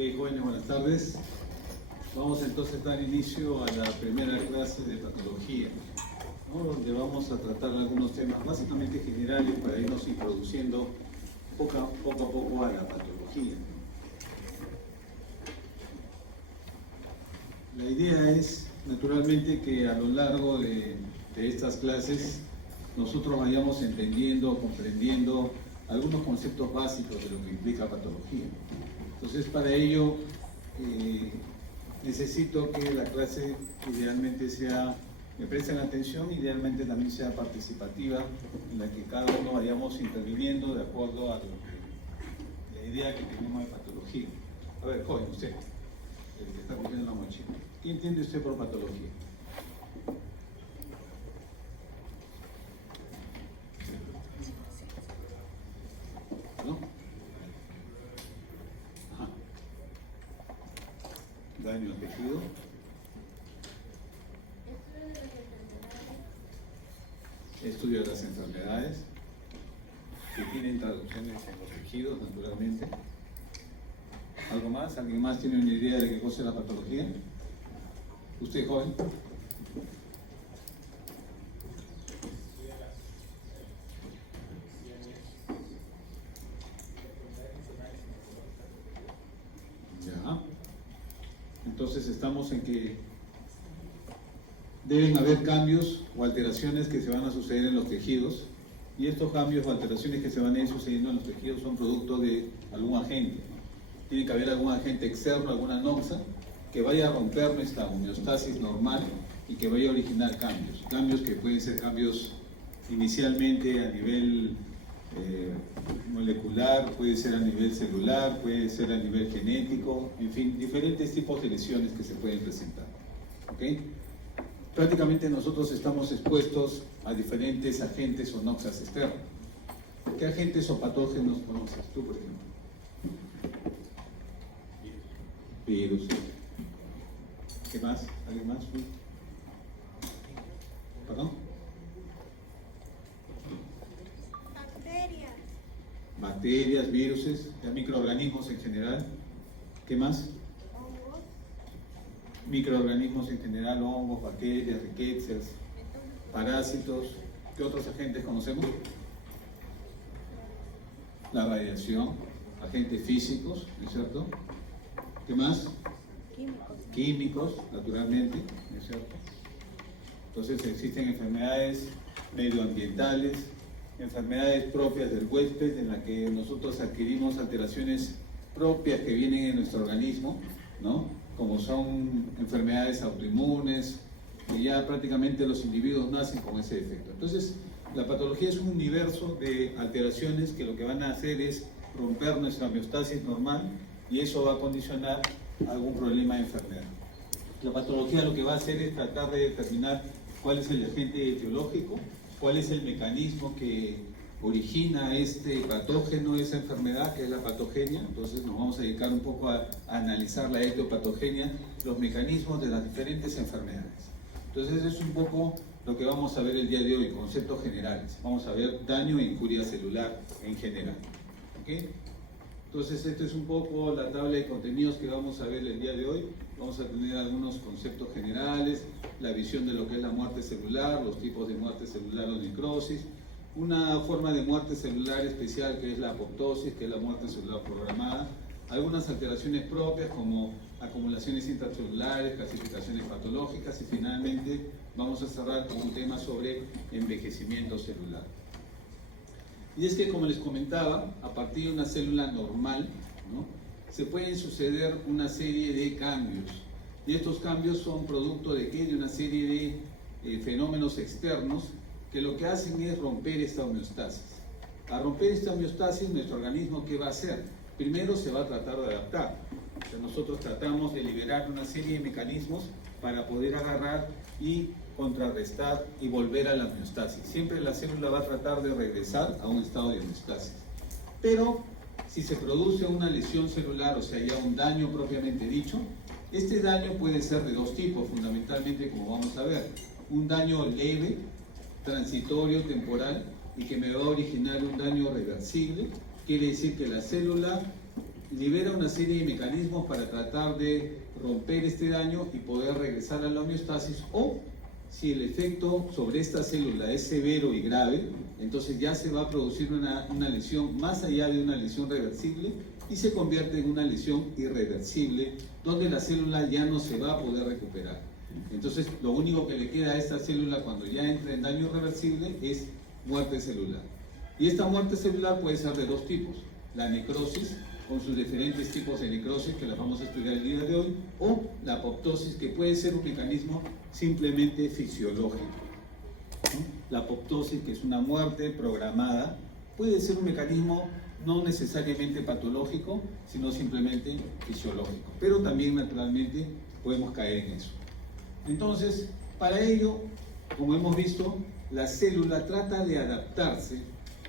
Jóvenes, buenas tardes. Vamos entonces a dar inicio a la primera clase de patología, ¿no? Donde vamos a tratar algunos temas básicamente generales para irnos introduciendo poco a poco a la patología. La idea es, naturalmente, que a lo largo de estas clases nosotros vayamos entendiendo, comprendiendo algunos conceptos básicos de lo que implica patología. Entonces, para ello, necesito que la clase idealmente me presten atención, idealmente también sea participativa, en la que cada uno vayamos interviniendo de acuerdo a la idea que tenemos de patología. A ver, joven, usted, el que está cogiendo la mochila, ¿qué entiende usted por patología? ¿No? Ajá. Daño al tejido. Estudio de las enfermedades, que tienen traducciones en los tejidos, naturalmente. ¿Algo más? ¿Alguien más tiene una idea de qué cosa es la patología? ¿Usted, joven? Ya. Entonces estamos en que deben haber cambios o alteraciones que se van a suceder en los tejidos, y estos cambios o alteraciones que se van a ir sucediendo en los tejidos son producto de algún agente. Tiene que haber algún agente externo, alguna noxa, que vaya a romper nuestra homeostasis normal y que vaya a originar cambios. Cambios que pueden ser cambios inicialmente a nivel molecular, puede ser a nivel celular, puede ser a nivel genético, en fin, diferentes tipos de lesiones que se pueden presentar. ¿Okay? Prácticamente nosotros estamos expuestos a diferentes agentes o noxas externos. ¿Qué agentes o patógenos conoces tú, por ejemplo? Virus. ¿Qué más? ¿Alguien más? ¿Perdón? Bacterias, viruses, microorganismos en general. ¿Qué más? Hongos. Microorganismos en general, hongos, bacterias, riquezas, parásitos. ¿Qué otros agentes conocemos? La radiación, agentes físicos, ¿no es cierto? ¿Qué más? Químicos, naturalmente, ¿no es cierto? Entonces existen enfermedades medioambientales, enfermedades propias del huésped, en la que nosotros adquirimos alteraciones propias que vienen en nuestro organismo, ¿no? Como son enfermedades autoinmunes, que ya prácticamente los individuos nacen con ese defecto. Entonces, la patología es un universo de alteraciones que lo que van a hacer es romper nuestra homeostasis normal, y eso va a condicionar algún problema de enfermedad. La patología lo que va a hacer es tratar de determinar cuál es el agente etiológico, cuál es el mecanismo que origina este patógeno, esa enfermedad que es la patogenia. Entonces nos vamos a dedicar un poco a analizar la etiopatogenia, los mecanismos de las diferentes enfermedades. Entonces es un poco lo que vamos a ver el día de hoy, conceptos generales. Vamos a ver daño e injuria celular en general. ¿Okay? Entonces esta es un poco la tabla de contenidos que vamos a ver el día de hoy. Vamos a tener algunos conceptos generales, la visión de lo que es la muerte celular, los tipos de muerte celular o necrosis, una forma de muerte celular especial que es la apoptosis, que es la muerte celular programada, algunas alteraciones propias como acumulaciones intracelulares, clasificaciones patológicas, y finalmente vamos a cerrar con un tema sobre envejecimiento celular. Y es que, como les comentaba, a partir de una célula normal, ¿no?, se pueden suceder una serie de cambios. Y estos cambios son producto de ¿qué? De una serie de fenómenos externos que lo que hacen es romper esta homeostasis. Al romper esta homeostasis, nuestro organismo, ¿qué va a hacer? Primero se va a tratar de adaptar. O sea, nosotros tratamos de liberar una serie de mecanismos para poder agarrar y contrarrestar y volver a la homeostasis. Siempre la célula va a tratar de regresar a un estado de homeostasis. Pero si se produce una lesión celular, o sea, ya un daño propiamente dicho, este daño puede ser de dos tipos, fundamentalmente, como vamos a ver. Un daño leve, transitorio, temporal, y que me va a originar un daño reversible. Quiere decir que la célula libera una serie de mecanismos para tratar de romper este daño y poder regresar a la homeostasis, o si el efecto sobre esta célula es severo y grave, entonces ya se va a producir una lesión más allá de una lesión reversible y se convierte en una lesión irreversible, donde la célula ya no se va a poder recuperar. Entonces, lo único que le queda a esta célula cuando ya entra en daño irreversible es muerte celular. Y esta muerte celular puede ser de dos tipos: la necrosis, con sus diferentes tipos de necrosis que las vamos a estudiar el día de hoy, o la apoptosis, que puede ser un mecanismo simplemente fisiológico, ¿no? La apoptosis, que es una muerte programada, puede ser un mecanismo no necesariamente patológico, sino simplemente fisiológico, pero también naturalmente podemos caer en eso. Entonces, para ello, como hemos visto, la célula trata de adaptarse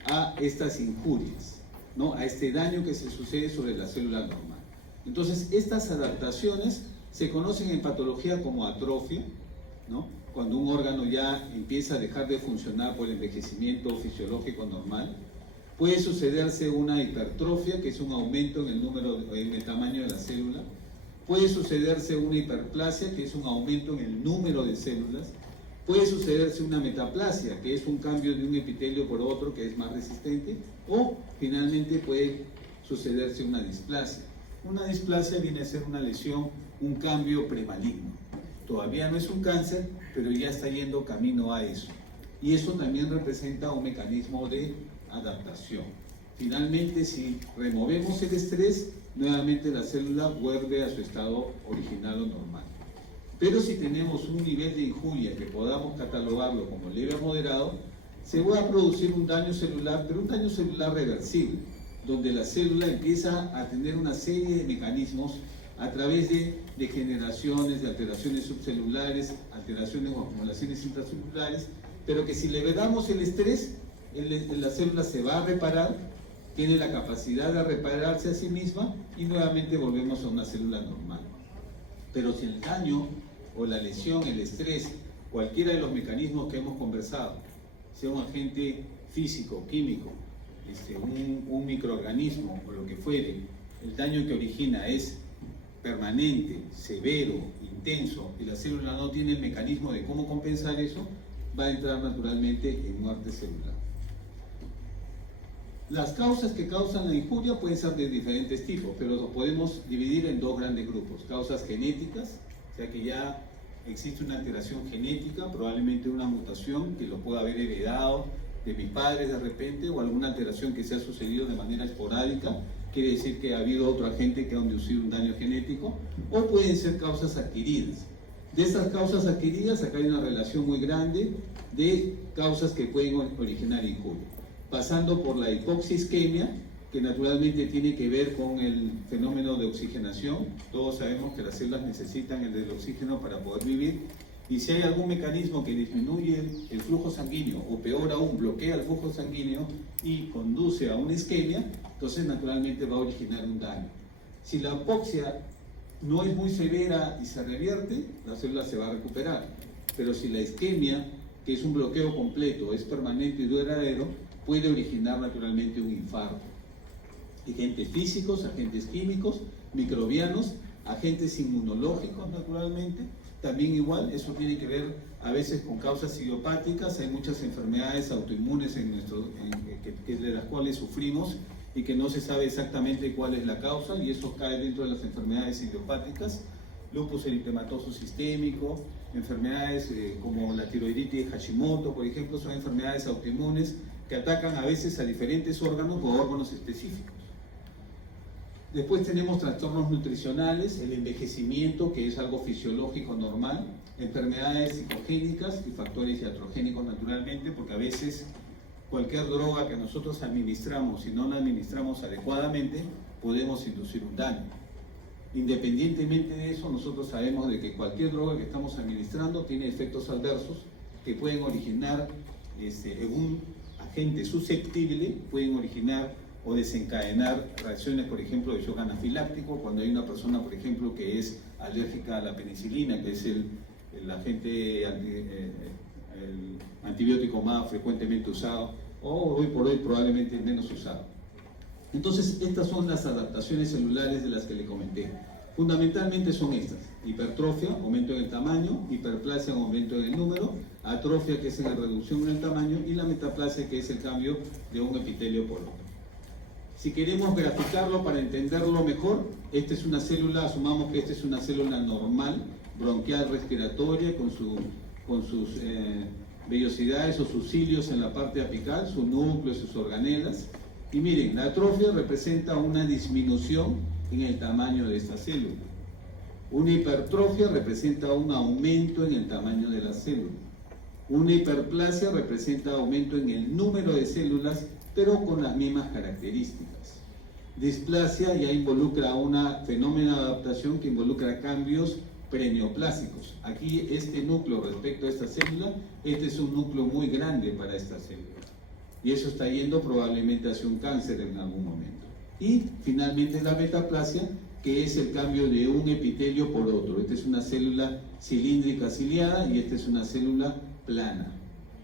a estas injurias, ¿no? A este daño que se sucede sobre la célula normal. Entonces, estas adaptaciones se conocen en patología como atrofia, ¿no? Cuando un órgano ya empieza a dejar de funcionar por el envejecimiento fisiológico normal. Puede sucederse una hipertrofia, que es un aumento en el tamaño de la célula. Puede sucederse una hiperplasia, que es un aumento en el número de células. Puede sucederse una metaplasia, que es un cambio de un epitelio por otro que es más resistente. O finalmente puede sucederse una displasia. Una displasia viene a ser una lesión, un cambio premaligno. Todavía no es un cáncer, pero ya está yendo camino a eso. Y eso también representa un mecanismo de adaptación. Finalmente, si removemos el estrés, nuevamente la célula vuelve a su estado original o normal. Pero si tenemos un nivel de injuria que podamos catalogarlo como leve a moderado, se va a producir un daño celular, pero un daño celular reversible, donde la célula empieza a tener una serie de mecanismos a través de degeneraciones, de alteraciones subcelulares, alteraciones o acumulaciones intracelulares, pero que si le damos el estrés, la célula se va a reparar, tiene la capacidad de repararse a sí misma y nuevamente volvemos a una célula normal. Pero si el daño o la lesión, el estrés, cualquiera de los mecanismos que hemos conversado, sea un agente físico, químico, un microorganismo o lo que fuere, el daño que origina es permanente, severo, intenso, y la célula no tiene el mecanismo de cómo compensar eso, va a entrar naturalmente en muerte celular. Las causas que causan la injuria pueden ser de diferentes tipos, pero los podemos dividir en dos grandes grupos: causas genéticas, o sea que ya existe una alteración genética, probablemente una mutación que lo pueda haber heredado de mis padres de repente, o alguna alteración que se ha sucedido de manera esporádica, quiere decir que ha habido otro agente que ha inducido un daño genético, o pueden ser causas adquiridas. De estas causas adquiridas, acá hay una relación muy grande de causas que pueden originar injuria, pasando por la hipoxisquemia, que naturalmente tiene que ver con el fenómeno de oxigenación. Todos sabemos que las células necesitan el del oxígeno para poder vivir, y si hay algún mecanismo que disminuye el flujo sanguíneo, o peor aún, bloquea el flujo sanguíneo y conduce a una isquemia, entonces naturalmente va a originar un daño. Si la hipoxia no es muy severa y se revierte, la célula se va a recuperar. Pero si la isquemia, que es un bloqueo completo, es permanente y duradero, puede originar naturalmente un infarto. Agentes físicos, agentes químicos, microbianos, agentes inmunológicos naturalmente, también igual, eso tiene que ver a veces con causas idiopáticas. Hay muchas enfermedades autoinmunes de las cuales sufrimos y que no se sabe exactamente cuál es la causa, y eso cae dentro de las enfermedades idiopáticas. Lupus eritematoso sistémico, enfermedades como la tiroiditis de Hashimoto, por ejemplo, son enfermedades autoinmunes que atacan a veces a diferentes órganos o órganos específicos. Después tenemos trastornos nutricionales, el envejecimiento, que es algo fisiológico normal, enfermedades psicogénicas y factores iatrogénicos naturalmente, porque a veces cualquier droga que nosotros administramos, si no la administramos adecuadamente, podemos inducir un daño. Independientemente de eso, nosotros sabemos de que cualquier droga que estamos administrando tiene efectos adversos que pueden originar, en un agente susceptible, pueden originar o desencadenar reacciones, por ejemplo, de shock anafiláctico, cuando hay una persona, por ejemplo, que es alérgica a la penicilina, que es el agente, el antibiótico más frecuentemente usado, o hoy por hoy probablemente menos usado. Entonces, estas son las adaptaciones celulares de las que le comenté. Fundamentalmente son estas: hipertrofia, aumento en el tamaño; hiperplasia, aumento en el número; atrofia, que es la reducción en el tamaño; y la metaplasia, que es el cambio de un epitelio por otro. Si queremos graficarlo para entenderlo mejor, esta es una célula, asumamos que esta es una célula normal, bronquial respiratoria, con sus vellosidades o sus cilios en la parte apical, su núcleo, sus organelas. Y miren, la atrofia representa una disminución en el tamaño de esta célula. Una hipertrofia representa un aumento en el tamaño de la célula. Una hiperplasia representa aumento en el número de células, pero con las mismas características. Displasia ya involucra un fenómeno de adaptación que involucra cambios preneoplásicos. Aquí este núcleo respecto a esta célula, este es un núcleo muy grande para esta célula. Y eso está yendo probablemente hacia un cáncer en algún momento. Y finalmente la metaplasia, que es el cambio de un epitelio por otro. Esta es una célula cilíndrica ciliada y esta es una célula plana.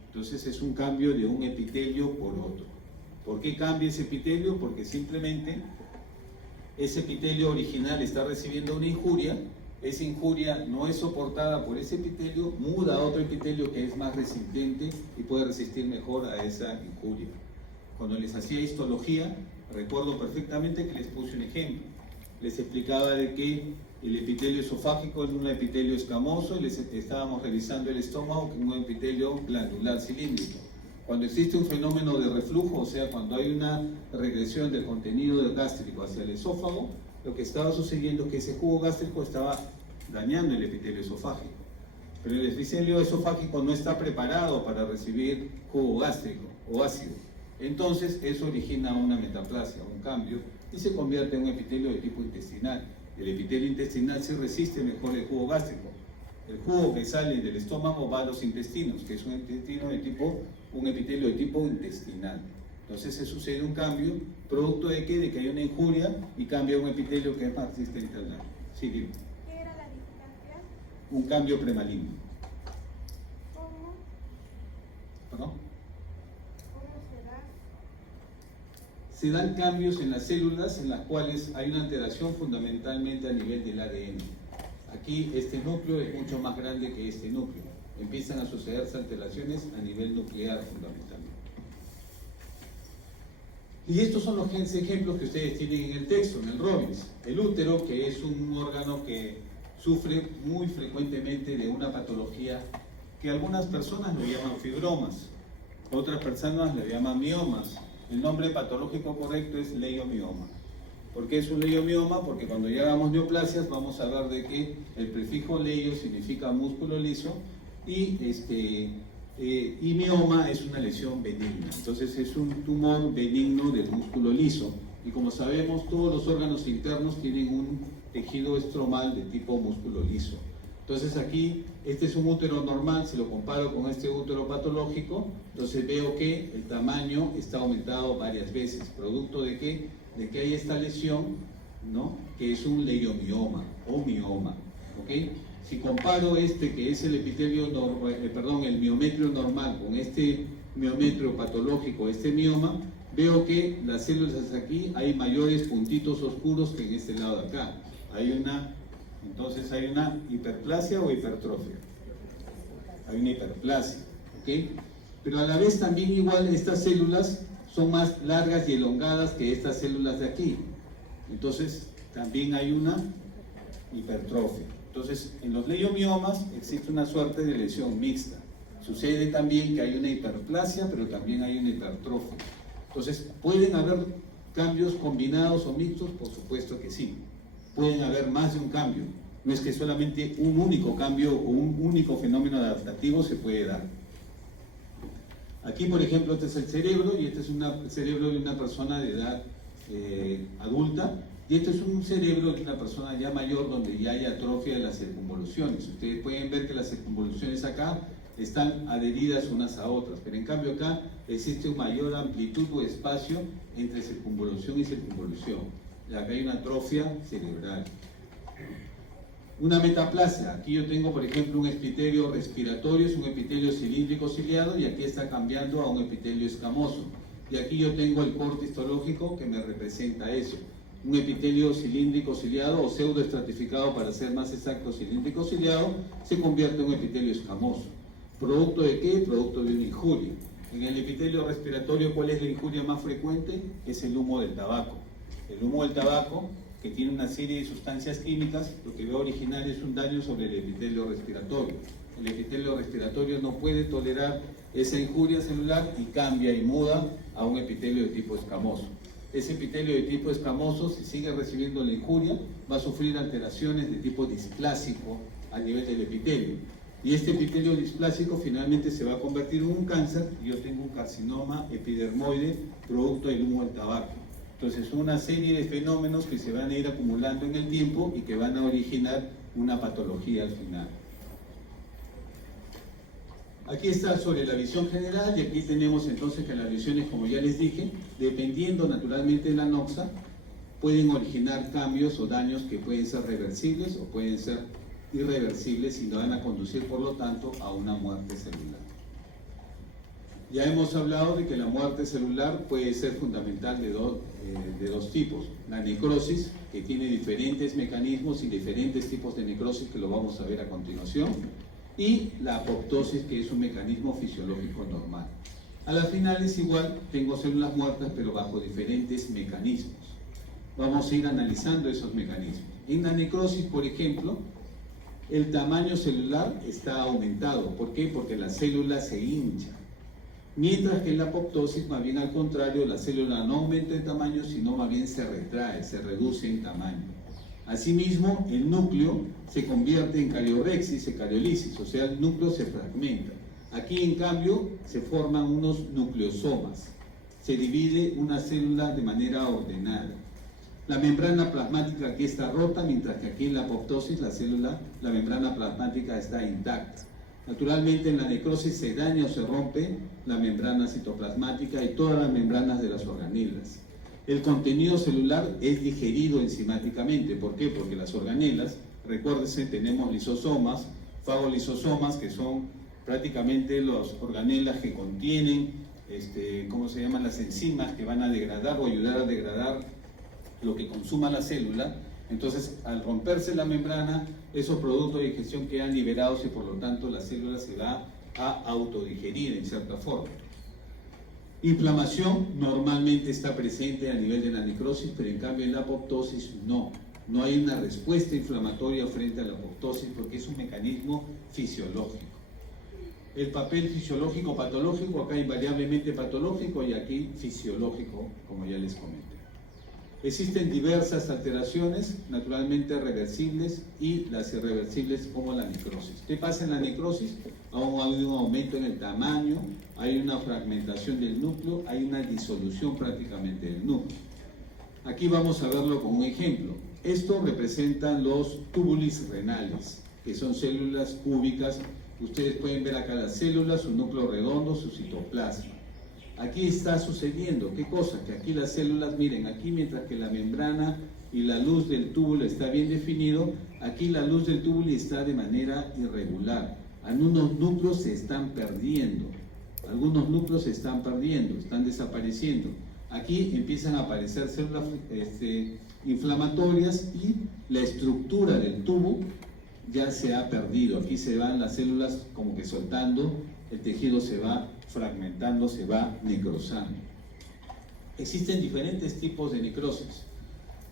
Entonces es un cambio de un epitelio por otro. ¿Por qué cambia ese epitelio? Porque simplemente ese epitelio original está recibiendo una injuria. Esa injuria no es soportada por ese epitelio, muda a otro epitelio que es más resistente y puede resistir mejor a esa injuria. Cuando les hacía histología, recuerdo perfectamente que les puse un ejemplo. Les explicaba de que el epitelio esofágico es un epitelio escamoso y les estábamos revisando el estómago, que es un epitelio glandular cilíndrico. Cuando existe un fenómeno de reflujo, o sea, cuando hay una regresión del contenido gástrico hacia el esófago, lo que estaba sucediendo es que ese jugo gástrico estaba dañando el epitelio esofágico. Pero el epitelio esofágico no está preparado para recibir jugo gástrico o ácido. Entonces eso origina una metaplasia, un cambio, y se convierte en un epitelio de tipo intestinal. El epitelio intestinal sí resiste mejor el jugo gástrico. El jugo que sale del estómago va a los intestinos, que es un epitelio de tipo intestinal. Entonces se sucede un cambio, producto de que hay una injuria y cambia un epitelio que es más resistente al daño. Sí, dime. ¿Qué era la displasia? Un cambio premaligno. ¿Cómo? ¿Perdón? ¿Cómo se da? Se dan cambios en las células en las cuales hay una alteración fundamentalmente a nivel del ADN. Aquí este núcleo es mucho más grande que este núcleo. Empiezan a sucederse alteraciones a nivel nuclear fundamentalmente. Y estos son los ejemplos que ustedes tienen en el texto, en el Robbins. El útero, que es un órgano que sufre muy frecuentemente de una patología que algunas personas lo llaman fibromas, otras personas lo llaman miomas. El nombre patológico correcto es leiomioma. ¿Por qué es un leiomioma? Porque cuando ya hagamos neoplasias vamos a hablar de que el prefijo leio significa músculo liso y mioma es una lesión benigna. Entonces es un tumor benigno del músculo liso. Y como sabemos, todos los órganos internos tienen un tejido estromal de tipo músculo liso. Entonces aquí, este es un útero normal. Si lo comparo con este útero patológico, entonces veo que el tamaño está aumentado varias veces, producto de que hay esta lesión, ¿no?, que es un leiomioma o mioma. ¿Okay? Si comparo que es el el miometrio normal con este miometrio patológico, este mioma, veo que las células aquí hay mayores puntitos oscuros que en este lado de acá. Entonces hay una hiperplasia o hipertrofia. Hay una hiperplasia, ¿ok? Pero a la vez también igual estas células son más largas y elongadas que estas células de aquí. Entonces también hay una hipertrofia. Entonces, en los leiomiomas existe una suerte de lesión mixta. Sucede también que hay una hiperplasia, pero también hay una hipertrofia. Entonces, ¿pueden haber cambios combinados o mixtos? Por supuesto que sí. Pueden haber más de un cambio. No es que solamente un único cambio o un único fenómeno adaptativo se puede dar. Aquí, por ejemplo, este es el cerebro y este es el cerebro de una persona de edad adulta. Y este es un cerebro de una persona ya mayor donde ya hay atrofia de las circunvoluciones. Ustedes pueden ver que las circunvoluciones acá están adheridas unas a otras, pero en cambio acá existe una mayor amplitud o espacio entre circunvolución y circunvolución. Y acá hay una atrofia cerebral. Una metaplasia. Aquí yo tengo, por ejemplo, un epitelio respiratorio, es un epitelio cilíndrico ciliado y aquí está cambiando a un epitelio escamoso. Y aquí yo tengo el corte histológico que me representa eso. Un epitelio cilíndrico ciliado o pseudoestratificado, para ser más exacto, cilíndrico ciliado, se convierte en un epitelio escamoso. ¿Producto de qué? Producto de una injuria. En el epitelio respiratorio, ¿cuál es la injuria más frecuente? Es el humo del tabaco. El humo del tabaco, que tiene una serie de sustancias químicas, lo que va a originar es un daño sobre el epitelio respiratorio. El epitelio respiratorio no puede tolerar esa injuria celular y cambia y muda a un epitelio de tipo escamoso. Ese epitelio de tipo escamoso, si sigue recibiendo la injuria, va a sufrir alteraciones de tipo displásico a nivel del epitelio. Y este epitelio displásico finalmente se va a convertir en un cáncer, y yo tengo un carcinoma epidermoide producto del humo del tabaco. Entonces, una serie de fenómenos que se van a ir acumulando en el tiempo y que van a originar una patología al final. Aquí está sobre la visión general, y aquí tenemos entonces que las lesiones, como ya les dije, dependiendo naturalmente de la noxa, pueden originar cambios o daños que pueden ser reversibles o pueden ser irreversibles y no van a conducir, por lo tanto, a una muerte celular. Ya hemos hablado de que la muerte celular puede ser fundamental de dos tipos. La necrosis, que tiene diferentes mecanismos y diferentes tipos de necrosis, que lo vamos a ver a continuación, y la apoptosis, que es un mecanismo fisiológico normal. A la final es igual, tengo células muertas, pero bajo diferentes mecanismos. Vamos a ir analizando esos mecanismos. En la necrosis, por ejemplo, el tamaño celular está aumentado. ¿Por qué? Porque la célula se hincha. Mientras que en la apoptosis, más bien al contrario, la célula no aumenta de tamaño, sino más bien se retrae, se reduce en tamaño. Asimismo, el núcleo se convierte en cariorexis, en cariolisis, o sea, el núcleo se fragmenta. Aquí, en cambio, se forman unos nucleosomas. Se divide una célula de manera ordenada. La membrana plasmática aquí está rota, mientras que aquí en la apoptosis la membrana plasmática está intacta. Naturalmente, en la necrosis se daña o se rompe la membrana citoplasmática y todas las membranas de las organelas. El contenido celular es digerido enzimáticamente. ¿Por qué? Porque las organelas, recuérdense, tenemos lisosomas, fagolisosomas, que son prácticamente las organelas que contienen, las enzimas que van a degradar o ayudar a degradar lo que consuma la célula. Entonces, al romperse la membrana, esos productos de digestión quedan liberados y por lo tanto la célula se va a autodigerir en cierta forma. Inflamación normalmente está presente a nivel de la necrosis, pero en cambio en la apoptosis no. No hay una respuesta inflamatoria frente a la apoptosis porque es un mecanismo fisiológico. El papel fisiológico patológico, acá invariablemente patológico y aquí fisiológico, como ya les comenté. Existen diversas alteraciones, naturalmente reversibles y las irreversibles, como la necrosis. ¿Qué pasa en la necrosis? Aún hay un aumento en el tamaño, hay una fragmentación del núcleo, hay una disolución prácticamente del núcleo. Aquí vamos a verlo con un ejemplo. Esto representa los túbulos renales, que son células cúbicas. Ustedes pueden ver acá las células, su núcleo redondo, su citoplasma. Aquí está sucediendo, ¿qué cosa? Que aquí las células, miren, aquí mientras que la membrana y la luz del túbulo está bien definido, aquí la luz del túbulo está de manera irregular. Algunos núcleos se están perdiendo, están desapareciendo. Aquí empiezan a aparecer células inflamatorias y la estructura del tubo ya se ha perdido. Aquí se van las células como que soltando, el tejido se va fragmentando, se va necrosando. Existen diferentes tipos de necrosis.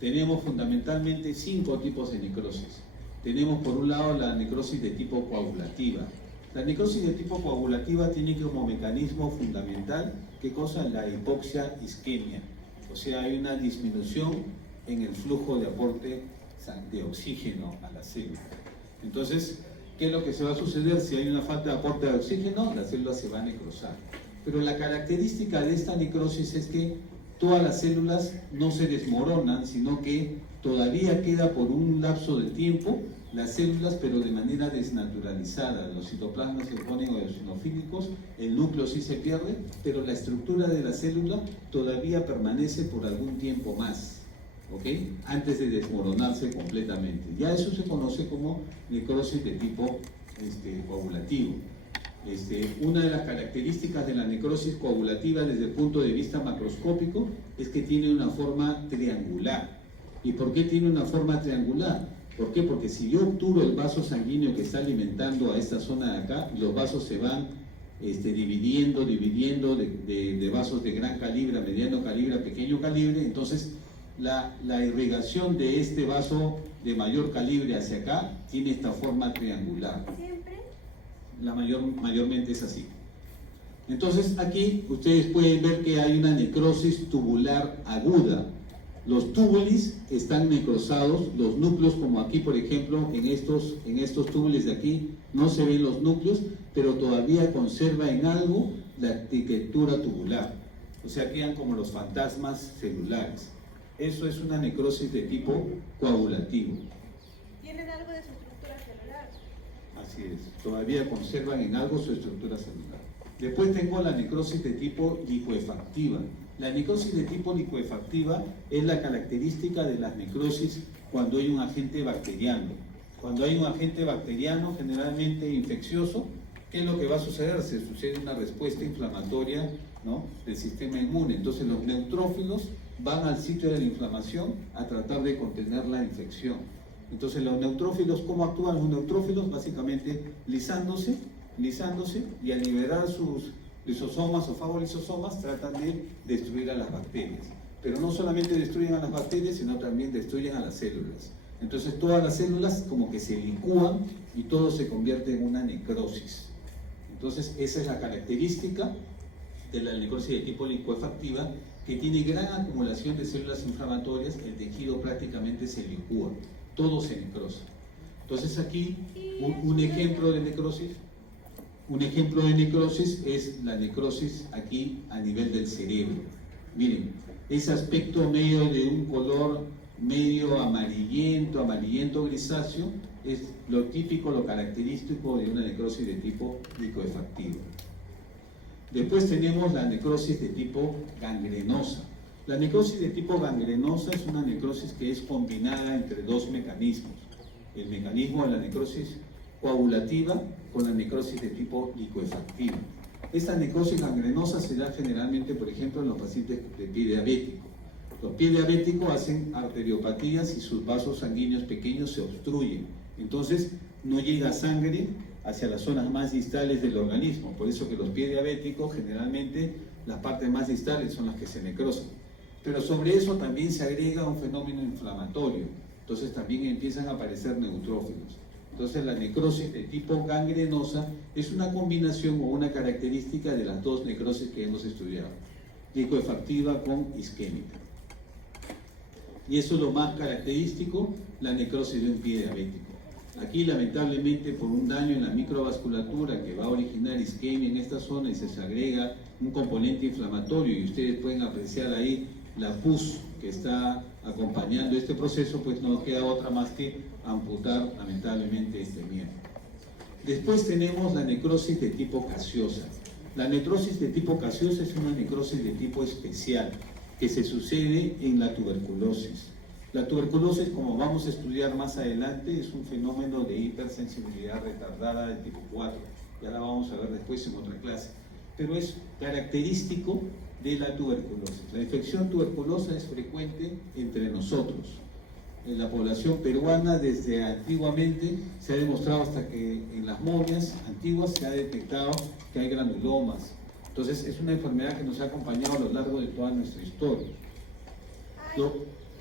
Tenemos fundamentalmente 5 tipos de necrosis. Tenemos por un lado la necrosis de tipo coagulativa. La necrosis de tipo coagulativa tiene como mecanismo fundamental, ¿qué cosa? La hipoxia isquemia. O sea, hay una disminución en el flujo de aporte de oxígeno a la célula. Entonces, ¿qué es lo que se va a suceder? Si hay una falta de aporte de oxígeno, la célula se va a necrosar. Pero la característica de esta necrosis es que todas las células no se desmoronan, sino que todavía queda por un lapso de tiempo las células, pero de manera desnaturalizada. Los citoplasmas se ponen eosinofílicos, el núcleo sí se pierde, pero la estructura de la célula todavía permanece por algún tiempo más. ¿Ok? Antes de desmoronarse completamente. Ya eso se conoce como necrosis de tipo coagulativo. Una de las características de la necrosis coagulativa desde el punto de vista macroscópico es que tiene una forma triangular. ¿Y por qué tiene una forma triangular? ¿Por qué? Porque si yo obturo el vaso sanguíneo que está alimentando a esta zona de acá, los vasos se van dividiendo de vasos de gran calibre, a mediano calibre, a pequeño calibre. Entonces la irrigación de este vaso de mayor calibre hacia acá tiene esta forma triangular. ¿Siempre? Mayormente es así. Entonces aquí ustedes pueden ver que hay una necrosis tubular aguda. Los túbulis están necrosados, los núcleos, como aquí por ejemplo en estos túbulis de aquí no se ven los núcleos, pero todavía conserva en algo la arquitectura tubular, o sea, quedan como los fantasmas celulares. Eso es una necrosis de tipo coagulativo. ¿Tienen algo de su estructura celular? Así es, todavía conservan en algo su estructura celular. Después tengo la necrosis de tipo licuefactiva. La necrosis de tipo licuefactiva es la característica de las necrosis cuando hay un agente bacteriano. Cuando hay un agente bacteriano generalmente infeccioso, ¿qué es lo que va a suceder? Se sucede una respuesta inflamatoria, ¿no?, del sistema inmune. Entonces los neutrófilos van al sitio de la inflamación a tratar de contener la infección. Entonces los neutrófilos, ¿cómo actúan los neutrófilos? Básicamente lisándose y al liberar sus lisosomas o fagolisosomas tratan de destruir a las bacterias. Pero no solamente destruyen a las bacterias, sino también destruyen a las células. Entonces todas las células como que se licúan y todo se convierte en una necrosis. Entonces esa es la característica de la necrosis de tipo licuefactiva, que tiene gran acumulación de células inflamatorias, el tejido prácticamente se licúa, todo se necrosa. Entonces aquí un ejemplo de necrosis. Un ejemplo de necrosis es la necrosis aquí a nivel del cerebro. Miren, ese aspecto medio de un color medio amarillento grisáceo, es lo típico, lo característico de una necrosis de tipo licuefactiva. Después tenemos la necrosis de tipo gangrenosa. La necrosis de tipo gangrenosa es una necrosis que es combinada entre dos mecanismos. El mecanismo de la necrosis coagulativa con la necrosis de tipo licuefactiva. Esta necrosis gangrenosa se da generalmente, por ejemplo, en los pacientes de pie diabético. Los pies diabéticos hacen arteriopatías y sus vasos sanguíneos pequeños se obstruyen. Entonces no llega sangre hacia las zonas más distales del organismo. Por eso que los pies diabéticos generalmente las partes más distales son las que se necrosan. Pero sobre eso también se agrega un fenómeno inflamatorio. Entonces también empiezan a aparecer neutrófilos. Entonces la necrosis de tipo gangrenosa es una combinación o una característica de las dos necrosis que hemos estudiado, licuefactiva con isquémica. Y eso es lo más característico, la necrosis de un pie diabético. Aquí lamentablemente por un daño en la microvasculatura que va a originar isquemia en esta zona y se agrega un componente inflamatorio, y ustedes pueden apreciar ahí la pus que está acompañando este proceso, pues no queda otra más que amputar lamentablemente este miembro. Después tenemos la necrosis de tipo gaseosa. La necrosis de tipo gaseosa es una necrosis de tipo especial que se sucede en la tuberculosis. La tuberculosis, como vamos a estudiar más adelante, es un fenómeno de hipersensibilidad retardada de tipo 4. Ya la vamos a ver después en otra clase. Pero es característico de la tuberculosis. La infección tuberculosa es frecuente entre nosotros. En la población peruana desde antiguamente se ha demostrado, hasta que en las momias antiguas se ha detectado que hay granulomas. Entonces es una enfermedad que nos ha acompañado a lo largo de toda nuestra historia.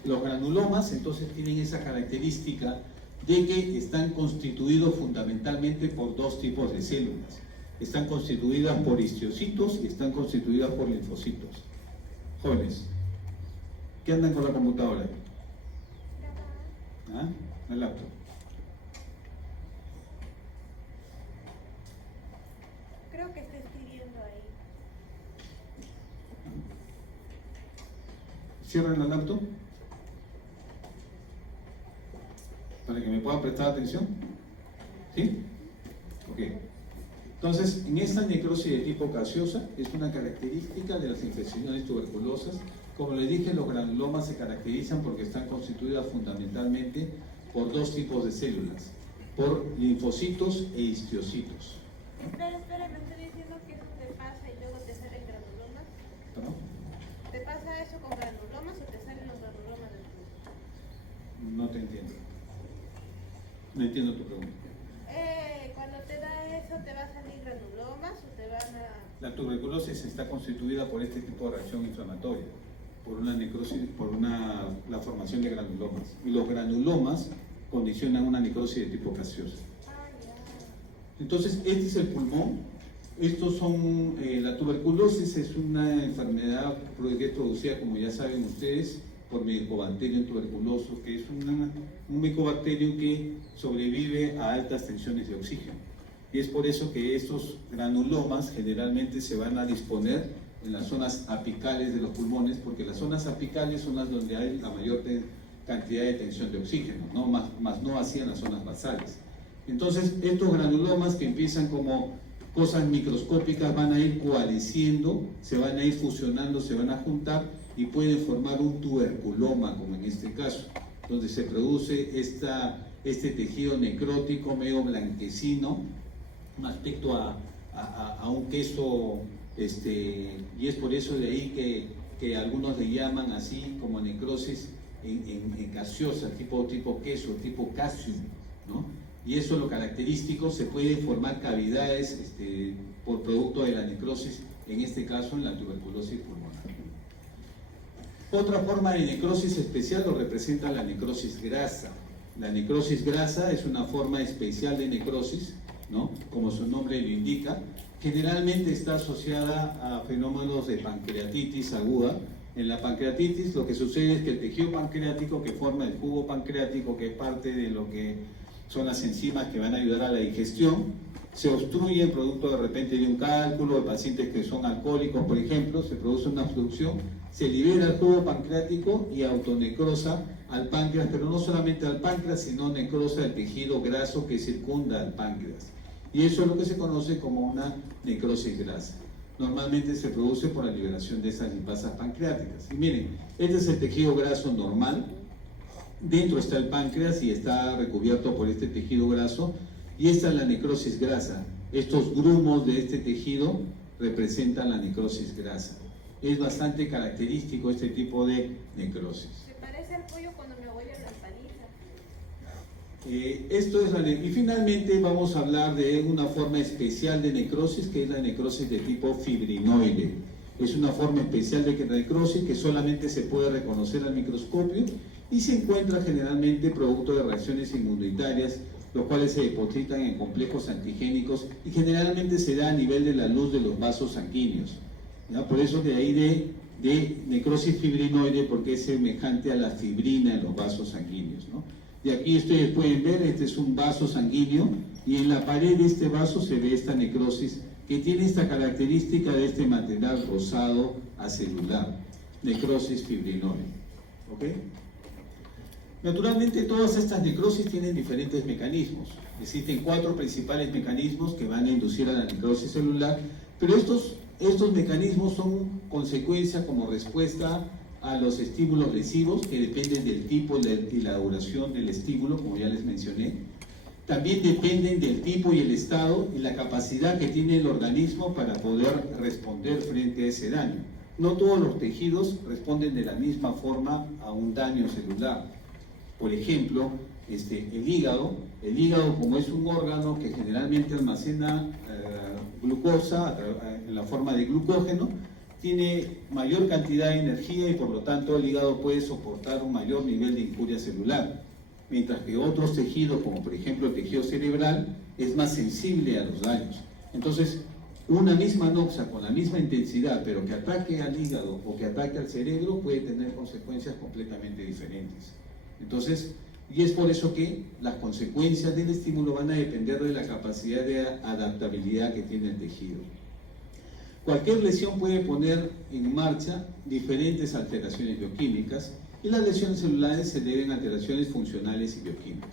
Los granulomas entonces tienen esa característica de que están constituidos fundamentalmente por dos tipos de células. Están constituidas por histocitos y están constituidas por linfocitos. Jóvenes, ¿qué andan con la computadora? ¿Ah? El laptop. Creo que está escribiendo ahí. Cierren el laptop para que me puedan prestar atención. ¿Sí? Ok. Entonces, en esta necrosis de tipo gaseosa es una característica de las infecciones tuberculosas. Como les dije, los granulomas se caracterizan porque están constituidas fundamentalmente por dos tipos de células, por linfocitos e histocitos. Espera, me estoy diciendo que eso te pasa y luego te salen granulomas. ¿Perdón? ¿Te pasa eso con granulomas o te salen los granulomas del tubo? No te entiendo. No entiendo tu pregunta. Cuando te da eso, ¿te va a salir granulomas o te van a...? La tuberculosis está constituida por este tipo de reacción inflamatoria, por una necrosis, la formación de granulomas. Y los granulomas condicionan una necrosis de tipo gaseoso. Entonces, este es el pulmón. Estos son, la tuberculosis es una enfermedad que es producida, como ya saben ustedes, por Mycobacterium tuberculoso, que es un micobacterium que sobrevive a altas tensiones de oxígeno. Y es por eso que estos granulomas generalmente se van a disponer en las zonas apicales de los pulmones, porque las zonas apicales son las donde hay la mayor cantidad de tensión de oxígeno, ¿no? Más no así en las zonas basales. Entonces, estos granulomas que empiezan como cosas microscópicas van a ir coalesciendo, se van a ir fusionando, se van a juntar y pueden formar un tuberculoma, como en este caso, donde se produce este tejido necrótico medio blanquecino, un aspecto a un queso, y es por eso de ahí que algunos le llaman así como necrosis en gaseosa, tipo queso, tipo calcium, ¿no? Y eso es lo característico, se pueden formar cavidades por producto de la necrosis, en este caso en la tuberculosis pulmonar. Otra forma de necrosis especial lo representa la necrosis grasa. La necrosis grasa es una forma especial de necrosis, ¿no? Como su nombre lo indica, generalmente está asociada a fenómenos de pancreatitis aguda. En la pancreatitis lo que sucede es que el tejido pancreático que forma el jugo pancreático, que es parte de lo que son las enzimas que van a ayudar a la digestión, se obstruye producto de repente de un cálculo, de pacientes que son alcohólicos, por ejemplo, se produce una obstrucción, se libera el jugo pancreático y autonecrosa al páncreas, pero no solamente al páncreas, sino necrosa el tejido graso que circunda al páncreas. Y eso es lo que se conoce como una necrosis grasa. Normalmente se produce por la liberación de esas lipasas pancreáticas. Y miren, este es el tejido graso normal. Dentro está el páncreas y está recubierto por este tejido graso. Y esta es la necrosis grasa. Estos grumos de este tejido representan la necrosis grasa. Es bastante característico este tipo de necrosis. Se parece al pollo cuando mi abuela lo empaniza. Esto es y finalmente vamos a hablar de una forma especial de necrosis, que es la necrosis de tipo fibrinoide. Es una forma especial de necrosis que solamente se puede reconocer al microscopio y se encuentra generalmente producto de reacciones inmunitarias, los cuales se depositan en complejos antigénicos y generalmente se da a nivel de la luz de los vasos sanguíneos, ¿ya? Por eso de ahí de necrosis fibrinoide, porque es semejante a la fibrina en los vasos sanguíneos, ¿no? Y aquí ustedes pueden ver, este es un vaso sanguíneo y en la pared de este vaso se ve esta necrosis que tiene esta característica de este material rosado acelular, necrosis fibrinoide. ¿Ok? Naturalmente todas estas necrosis tienen diferentes mecanismos. Existen 4 principales mecanismos que van a inducir a la necrosis celular, pero estos mecanismos son consecuencia como respuesta a los estímulos lesivos que dependen del tipo y la duración del estímulo, como ya les mencioné. También dependen del tipo y el estado y la capacidad que tiene el organismo para poder responder frente a ese daño. No todos los tejidos responden de la misma forma a un daño celular. Por ejemplo, el hígado como es un órgano que generalmente almacena glucosa en la forma de glucógeno, tiene mayor cantidad de energía y por lo tanto el hígado puede soportar un mayor nivel de injuria celular, mientras que otros tejidos, como por ejemplo el tejido cerebral, es más sensible a los daños. Entonces, una misma noxa con la misma intensidad, pero que ataque al hígado o que ataque al cerebro, puede tener consecuencias completamente diferentes. Entonces, y es por eso que las consecuencias del estímulo van a depender de la capacidad de adaptabilidad que tiene el tejido. Cualquier lesión puede poner en marcha diferentes alteraciones bioquímicas y las lesiones celulares se deben a alteraciones funcionales y bioquímicas.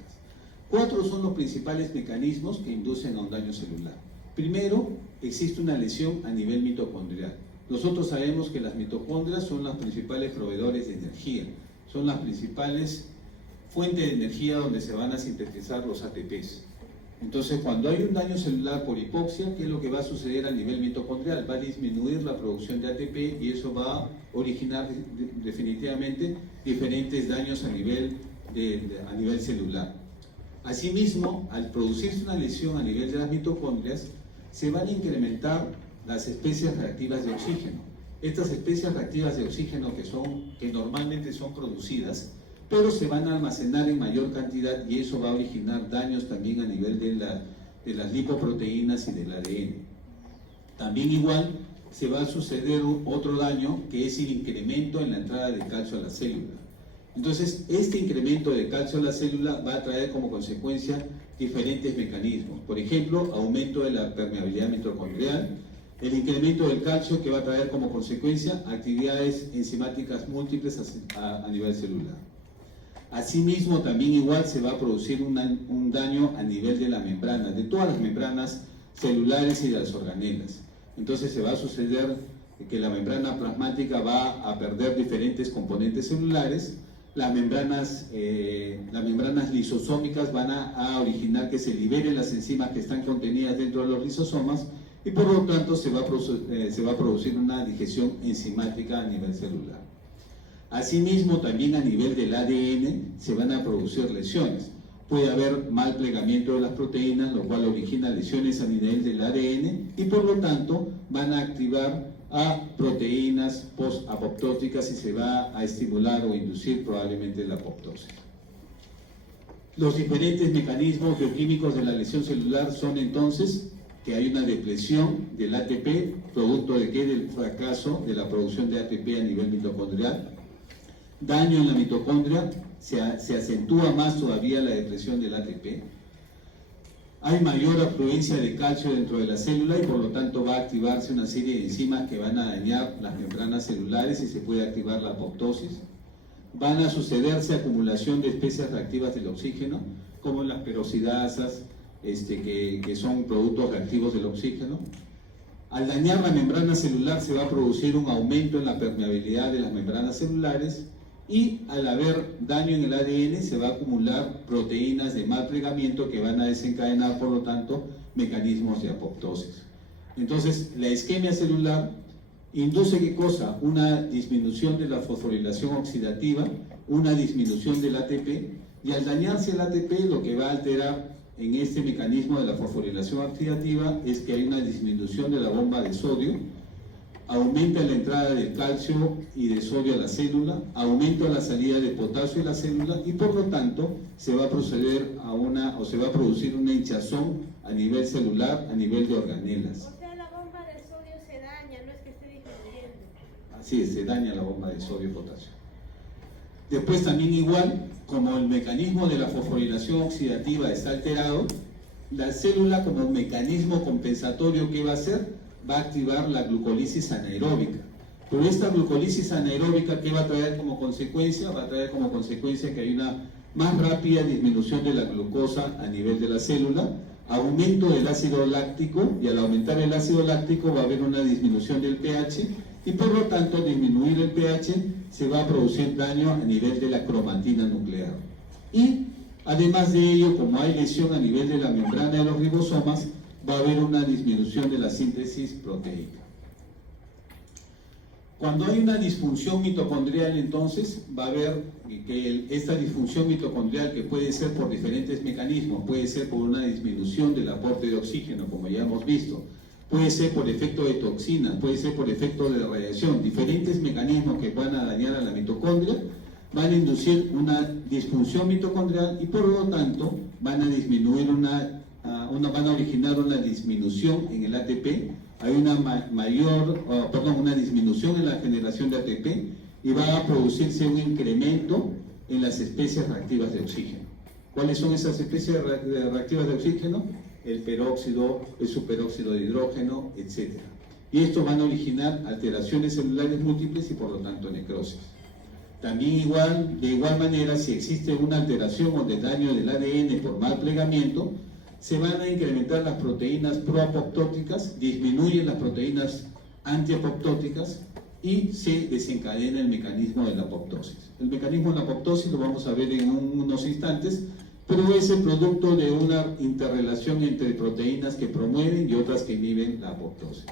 4 son los principales mecanismos que inducen a un daño celular. Primero, existe una lesión a nivel mitocondrial. Nosotros sabemos que las mitocondrias son los principales proveedores de energía, son las principales fuentes de energía donde se van a sintetizar los ATPs. Entonces, cuando hay un daño celular por hipoxia, ¿qué es lo que va a suceder a nivel mitocondrial? Va a disminuir la producción de ATP y eso va a originar definitivamente diferentes daños a nivel celular. Asimismo, al producirse una lesión a nivel de las mitocondrias, se van a incrementar las especies reactivas de oxígeno. Estas especies reactivas de oxígeno que normalmente son producidas, pero se van a almacenar en mayor cantidad y eso va a originar daños también a nivel de las lipoproteínas y del ADN. También igual se va a suceder otro daño que es el incremento en la entrada de calcio a la célula. Entonces, este incremento de calcio a la célula va a traer como consecuencia diferentes mecanismos. Por ejemplo, aumento de la permeabilidad mitocondrial, el incremento del calcio que va a traer como consecuencia actividades enzimáticas múltiples a nivel celular. Asimismo, también igual se va a producir un daño a nivel de la membrana, de todas las membranas celulares y de las organelas. Entonces se va a suceder que la membrana plasmática va a perder diferentes componentes celulares, las membranas lisosómicas van a originar que se liberen las enzimas que están contenidas dentro de los lisosomas y por lo tanto se va a producir una digestión enzimática a nivel celular. Asimismo, también a nivel del ADN se van a producir lesiones. Puede haber mal plegamiento de las proteínas, lo cual origina lesiones a nivel del ADN y por lo tanto van a activar a proteínas post-apoptóticas y se va a estimular o inducir probablemente la apoptosis. Los diferentes mecanismos bioquímicos de la lesión celular son entonces que hay una depresión del ATP, producto de que del fracaso de la producción de ATP a nivel mitocondrial, daño en la mitocondria, se acentúa más todavía la depresión del ATP, hay mayor afluencia de calcio dentro de la célula y por lo tanto va a activarse una serie de enzimas que van a dañar las membranas celulares y se puede activar la apoptosis, van a sucederse acumulación de especies reactivas del oxígeno, como las peroxidasas, que son productos reactivos del oxígeno. Al dañar la membrana celular se va a producir un aumento en la permeabilidad de las membranas celulares y al haber daño en el ADN se va a acumular proteínas de mal plegamiento que van a desencadenar, por lo tanto, mecanismos de apoptosis. Entonces, la isquemia celular induce ¿qué cosa? Una disminución de la fosforilación oxidativa, una disminución del ATP, y al dañarse el ATP lo que va a alterar en este mecanismo de la fosforilación oxidativa es que hay una disminución de la bomba de sodio, aumenta la entrada de calcio y de sodio a la célula, aumenta la salida de potasio de la célula y por lo tanto se va a proceder se va a producir una hinchazón a nivel celular, a nivel de organelas. O sea, la bomba de sodio se daña, no es que esté disminuyendo. Así es, se daña la bomba de sodio y potasio. Después también igual, como el mecanismo de la fosforilación oxidativa está alterado, la célula como mecanismo compensatorio que va a hacer, va a activar la glucólisis anaeróbica. Pero esta glucólisis anaeróbica, ¿qué va a traer como consecuencia? Va a traer como consecuencia que hay una más rápida disminución de la glucosa a nivel de la célula, aumento del ácido láctico, y al aumentar el ácido láctico va a haber una disminución del pH, y por lo tanto al disminuir el pH se va a producir daño a nivel de la cromatina nuclear. Y además de ello, como hay lesión a nivel de la membrana de los ribosomas, va a haber una disminución de la síntesis proteica. Cuando hay una disfunción mitocondrial, entonces va a haber que esta disfunción mitocondrial, que puede ser por diferentes mecanismos, puede ser por una disminución del aporte de oxígeno, como ya hemos visto, puede ser por efecto de toxinas, puede ser por efecto de radiación, diferentes mecanismos que van a dañar a la mitocondria, van a inducir una disfunción mitocondrial y por lo tanto van a disminuir van a originar una disminución en el ATP, hay una disminución en la generación de ATP y va a producirse un incremento en las especies reactivas de oxígeno. ¿Cuáles son esas especies reactivas de oxígeno? El peróxido, el superóxido de hidrógeno, etc. Y esto van a originar alteraciones celulares múltiples y por lo tanto necrosis. También de igual manera, si existe una alteración o daño del ADN por mal plegamiento, se van a incrementar las proteínas proapoptóticas, disminuyen las proteínas antiapoptóticas y se desencadena el mecanismo de la apoptosis. El mecanismo de la apoptosis lo vamos a ver en unos instantes, pero es el producto de una interrelación entre proteínas que promueven y otras que inhiben la apoptosis.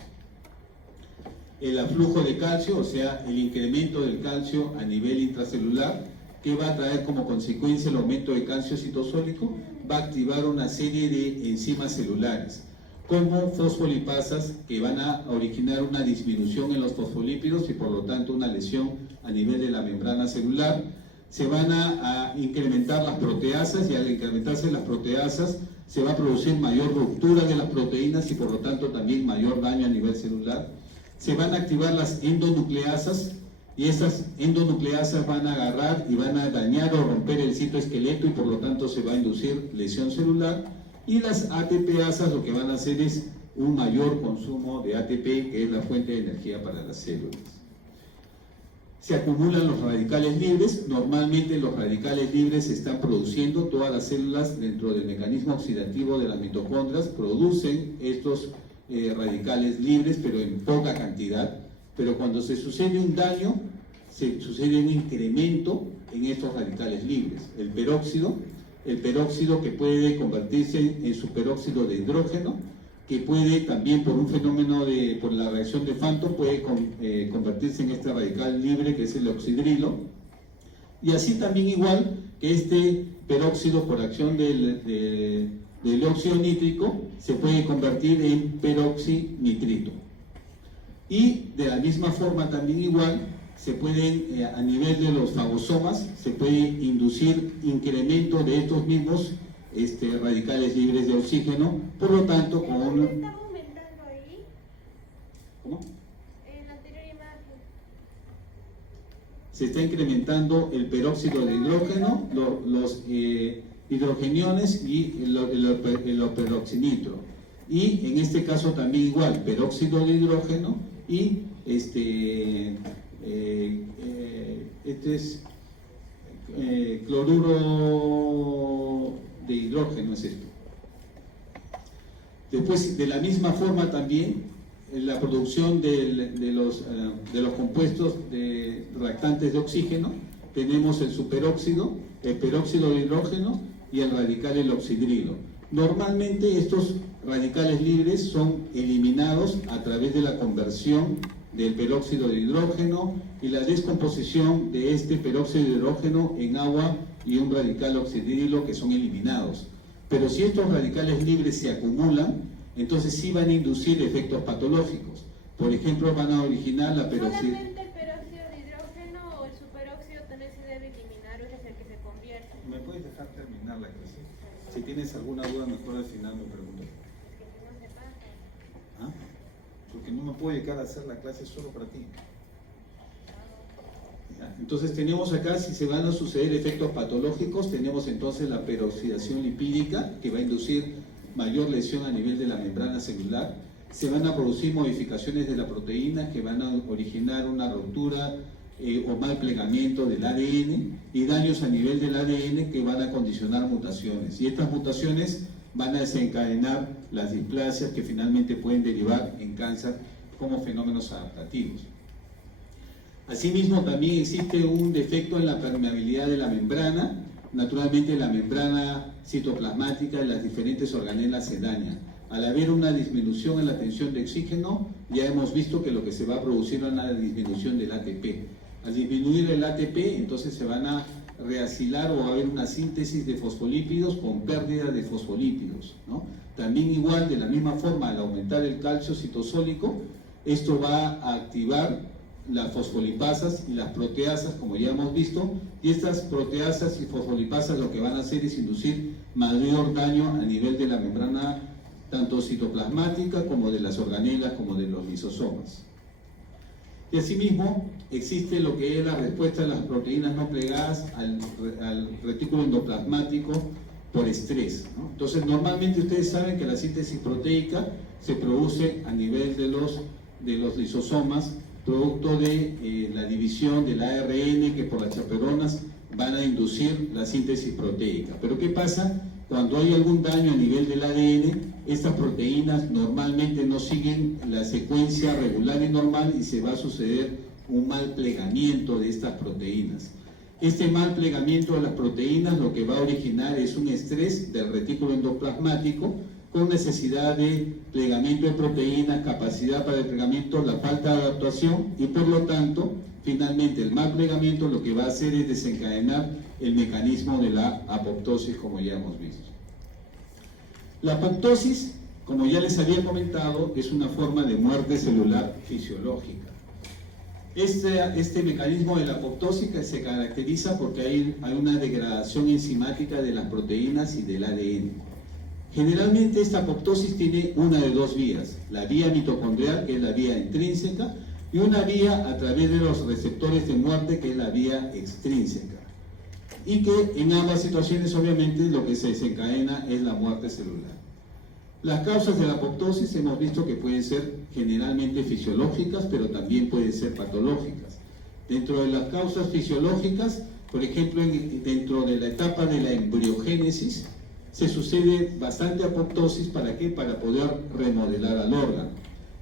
El aflujo de calcio, o sea, el incremento del calcio a nivel intracelular, que va a traer como consecuencia el aumento de calcio citosólico, va a activar una serie de enzimas celulares, como fosfolipasas, que van a originar una disminución en los fosfolípidos y por lo tanto una lesión a nivel de la membrana celular. Se van a incrementar las proteasas y al incrementarse las proteasas se va a producir mayor ruptura de las proteínas y por lo tanto también mayor daño a nivel celular. Se van a activar las endonucleasas y estas endonucleasas van a agarrar y van a dañar o romper el citoesqueleto y por lo tanto se va a inducir lesión celular. Y las ATPasas lo que van a hacer es un mayor consumo de ATP, que es la fuente de energía para las células. Se acumulan los radicales libres. Normalmente los radicales libres se están produciendo, todas las células dentro del mecanismo oxidativo de las mitocondrias producen estos radicales libres, pero en poca cantidad. Pero cuando se sucede un daño, se sucede un incremento en estos radicales libres. El peróxido que puede convertirse en superóxido de hidrógeno, que puede también por un fenómeno por la reacción de Phantom, puede convertirse en este radical libre que es el oxidrilo, y así también igual que este peróxido por acción del óxido nítrico se puede convertir en peroxinitrito. Y de la misma forma también igual se pueden, a nivel de los fagosomas, se puede inducir incremento de estos mismos radicales libres de oxígeno, por lo tanto con un... ¿Está aumentando ahí? ¿Cómo? En la anterior imagen. Se está incrementando el peróxido de hidrógeno, los hidrogeniones y el peroxinitro. Y en este caso también igual, peróxido de hidrógeno y cloruro de hidrógeno es esto. Después, de la misma forma también, la producción de los compuestos reactantes de oxígeno, tenemos el superóxido, el peróxido de hidrógeno y el radical el oxidrilo. Normalmente estos radicales libres son eliminados a través de la conversión del peróxido de hidrógeno y la descomposición de este peróxido de hidrógeno en agua y un radical oxidrilo, que son eliminados. Pero si estos radicales libres se acumulan, entonces sí van a inducir efectos patológicos. Por ejemplo, van a originar la peroxidina. ¿Solamente el peróxido de hidrógeno o el superóxido también se debe eliminar o es el que se convierte? ¿Me puedes dejar terminar la clase? Si tienes alguna duda, mejor al final me preguntas. Porque no se pasa. ¿Ah? Porque no me puedo dedicar a hacer la clase solo para ti. ¿Ya? Entonces tenemos acá, si se van a suceder efectos patológicos, tenemos entonces la peroxidación lipídica, que va a inducir mayor lesión a nivel de la membrana celular. Se van a producir modificaciones de la proteína que van a originar una ruptura o mal plegamiento del ADN y daños a nivel del ADN que van a condicionar mutaciones. Y estas mutaciones van a desencadenar las displasias que finalmente pueden derivar en cáncer como fenómenos adaptativos. Asimismo, también existe un defecto en la permeabilidad de la membrana. Naturalmente, la membrana citoplasmática de las diferentes organelas se daña. Al haber una disminución en la tensión de oxígeno, ya hemos visto que lo que se va a producir es una disminución del ATP. Al disminuir el ATP, entonces se van a reasilar o va a haber una síntesis de fosfolípidos con pérdida de fosfolípidos, ¿no? También igual, de la misma forma, al aumentar el calcio citosólico, esto va a activar las fosfolipasas y las proteasas, como ya hemos visto, y estas proteasas y fosfolipasas lo que van a hacer es inducir mayor daño a nivel de la membrana, tanto citoplasmática como de las organelas, como de los lisosomas. Y asimismo, existe lo que es la respuesta de las proteínas no plegadas al retículo endoplasmático por estrés, ¿no? Entonces, normalmente ustedes saben que la síntesis proteica se produce a nivel de los lisosomas, producto de la división del ARN, que por las chaperonas van a inducir la síntesis proteica. Pero ¿qué pasa? Cuando hay algún daño a nivel del ADN, estas proteínas normalmente no siguen la secuencia regular y normal y se va a suceder un mal plegamiento de estas proteínas. Este mal plegamiento de las proteínas lo que va a originar es un estrés del retículo endoplasmático con necesidad de plegamiento de proteínas, capacidad para el plegamiento, la falta de adaptación y por lo tanto, finalmente el mal plegamiento lo que va a hacer es desencadenar el mecanismo de la apoptosis, como ya hemos visto. La apoptosis, como ya les había comentado, es una forma de muerte celular fisiológica. Este mecanismo de la apoptosis se caracteriza porque hay una degradación enzimática de las proteínas y del ADN. Generalmente esta apoptosis tiene una de dos vías, la vía mitocondrial, que es la vía intrínseca, y una vía a través de los receptores de muerte, que es la vía extrínseca. Y que en ambas situaciones obviamente lo que se desencadena es la muerte celular. Las causas de la apoptosis hemos visto que pueden ser generalmente fisiológicas, pero también pueden ser patológicas. Dentro de las causas fisiológicas, por ejemplo, dentro de la etapa de la embriogénesis, se sucede bastante apoptosis. ¿Para qué? Para poder remodelar al órgano.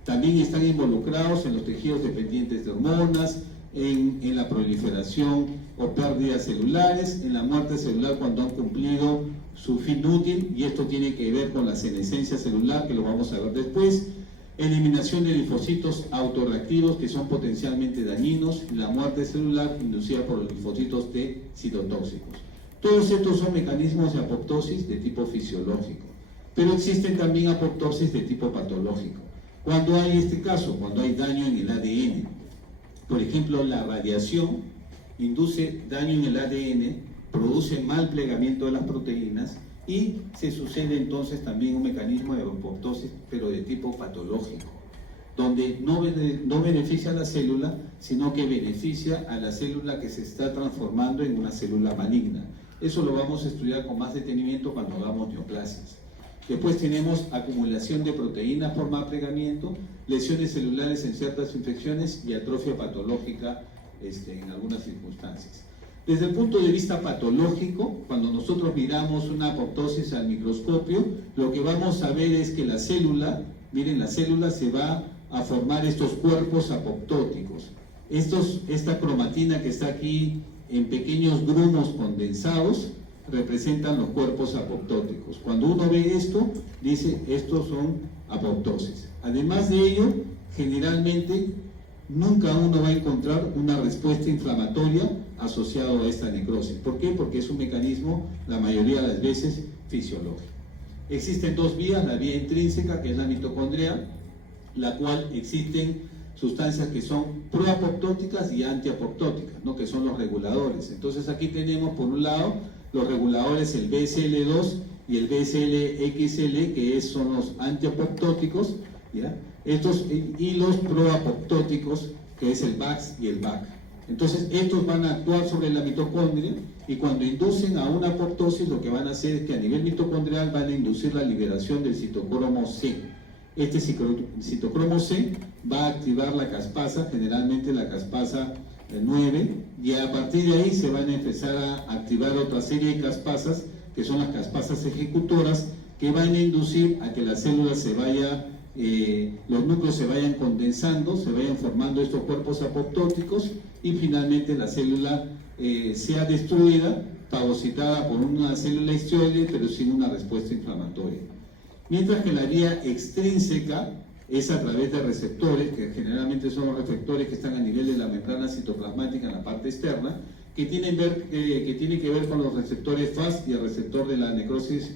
También están involucrados en los tejidos dependientes de hormonas, en la proliferación o pérdidas celulares, en la muerte celular cuando han cumplido su fin útil, y esto tiene que ver con la senescencia celular, que lo vamos a ver después, eliminación de linfocitos autorreactivos que son potencialmente dañinos, y la muerte celular inducida por los linfocitos T citotóxicos. Todos estos son mecanismos de apoptosis de tipo fisiológico, pero existen también apoptosis de tipo patológico. Cuando hay este caso, cuando hay daño en el ADN, por ejemplo, la radiación induce daño en el ADN, produce mal plegamiento de las proteínas y se sucede entonces también un mecanismo de apoptosis, pero de tipo patológico, donde no beneficia a la célula, sino que beneficia a la célula que se está transformando en una célula maligna. Eso lo vamos a estudiar con más detenimiento cuando hagamos neoplasias. Después tenemos acumulación de proteínas por mal plegamiento, lesiones celulares en ciertas infecciones y atrofia patológica en algunas circunstancias. Desde el punto de vista patológico, cuando nosotros miramos una apoptosis al microscopio, lo que vamos a ver es que la célula, miren, la célula se va a formar estos cuerpos apoptóticos. Esta cromatina que está aquí en pequeños grumos condensados representan los cuerpos apoptóticos. Cuando uno ve esto, dice, estos son apoptosis. Además de ello, generalmente nunca uno va a encontrar una respuesta inflamatoria asociada a esta necrosis. ¿Por qué? Porque es un mecanismo, la mayoría de las veces, fisiológico. Existen dos vías, la vía intrínseca, que es la mitocondrial, la cual existen sustancias que son proapoptóticas y antiapoptóticas, ¿no? Que son los reguladores. Entonces aquí tenemos por un lado los reguladores, el BSL2 y el BSL-XL, que son los antiapoptóticos, ¿ya? Y los proapoptóticos, que es el VAX y el VAC. Entonces estos van a actuar sobre la mitocondria, y cuando inducen a una apoptosis lo que van a hacer es que a nivel mitocondrial van a inducir la liberación del citocromo C. Este citocromo C va a activar la caspasa, generalmente la caspasa 9, y a partir de ahí se van a empezar a activar otra serie de caspasas, que son las caspasas ejecutoras, que van a inducir a que la célula se vaya, los núcleos se vayan condensando, se vayan formando estos cuerpos apoptóticos, y finalmente la célula sea destruida, fagocitada por una célula histioide, pero sin una respuesta inflamatoria. Mientras que la vía extrínseca es a través de receptores, que generalmente son los receptores que están a nivel de la membrana citoplasmática en la parte externa, que tiene que ver con los receptores FAS y el receptor de la necrosis,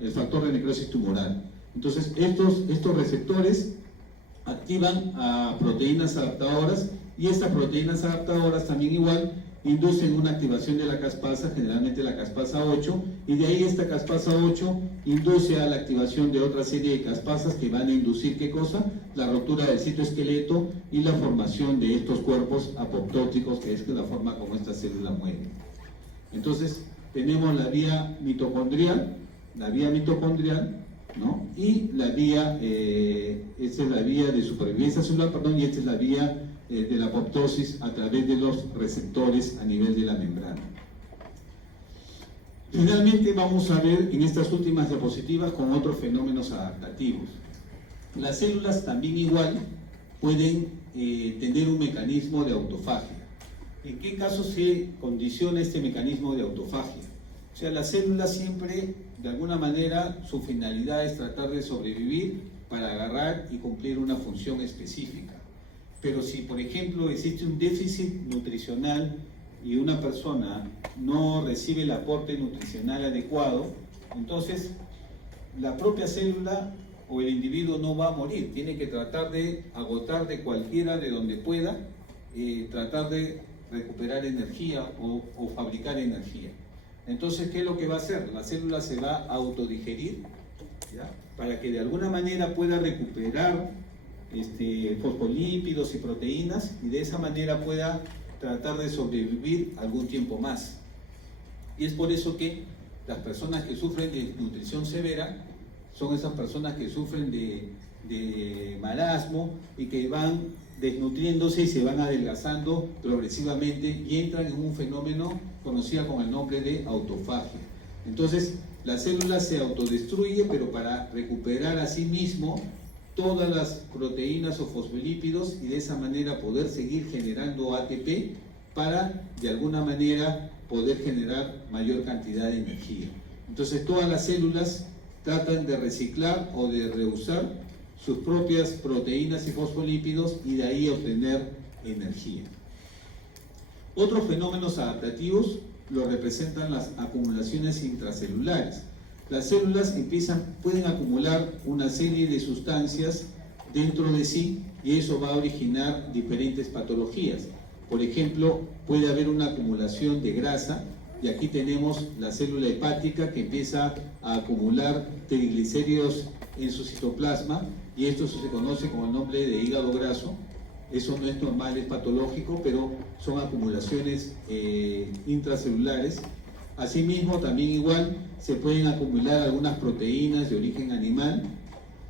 el factor de necrosis tumoral. Entonces estos receptores activan a proteínas adaptadoras, y estas proteínas adaptadoras también igual inducen una activación de la caspasa, generalmente la caspasa 8, y de ahí esta caspasa 8 induce a la activación de otra serie de caspasas que van a inducir, ¿qué cosa? La ruptura del citoesqueleto y la formación de estos cuerpos apoptóticos, que es la forma como esta célula muere. Entonces tenemos la vía mitocondrial, ¿no? Y la vía, esta es la vía de supervivencia celular, y esta es la vía de la apoptosis a través de los receptores a nivel de la membrana. Finalmente vamos a ver en estas últimas diapositivas con otros fenómenos adaptativos. Las células también igual pueden tener un mecanismo de autofagia. ¿En qué caso se condiciona este mecanismo de autofagia? O sea, la célula siempre, de alguna manera, su finalidad es tratar de sobrevivir para agarrar y cumplir una función específica. Pero si, por ejemplo, existe un déficit nutricional y una persona no recibe el aporte nutricional adecuado, entonces la propia célula o el individuo no va a morir, tiene que tratar de agotar de cualquiera de donde pueda, tratar de recuperar energía o fabricar energía. Entonces, ¿qué es lo que va a hacer? La célula se va a autodigerir, ¿ya?, para que de alguna manera pueda recuperar fosfolípidos y proteínas y de esa manera pueda tratar de sobrevivir algún tiempo más. Y es por eso que las personas que sufren de desnutrición severa son esas personas que sufren de marasmo y que van desnutriéndose y se van adelgazando progresivamente y entran en un fenómeno conocido con el nombre de autofagia. Entonces, la célula se autodestruye, pero para recuperar a sí mismo todas las proteínas o fosfolípidos y de esa manera poder seguir generando ATP para, de alguna manera, poder generar mayor cantidad de energía. Entonces, todas las células tratan de reciclar o de reusar sus propias proteínas y fosfolípidos y de ahí obtener energía. Otros fenómenos adaptativos lo representan las acumulaciones intracelulares. Las células pueden acumular una serie de sustancias dentro de sí y eso va a originar diferentes patologías. Por ejemplo, puede haber una acumulación de grasa y aquí tenemos la célula hepática que empieza a acumular triglicéridos en su citoplasma y esto se conoce con el nombre de hígado graso. Eso no es normal, es patológico, pero son acumulaciones intracelulares. Asimismo, también igual se pueden acumular algunas proteínas de origen animal,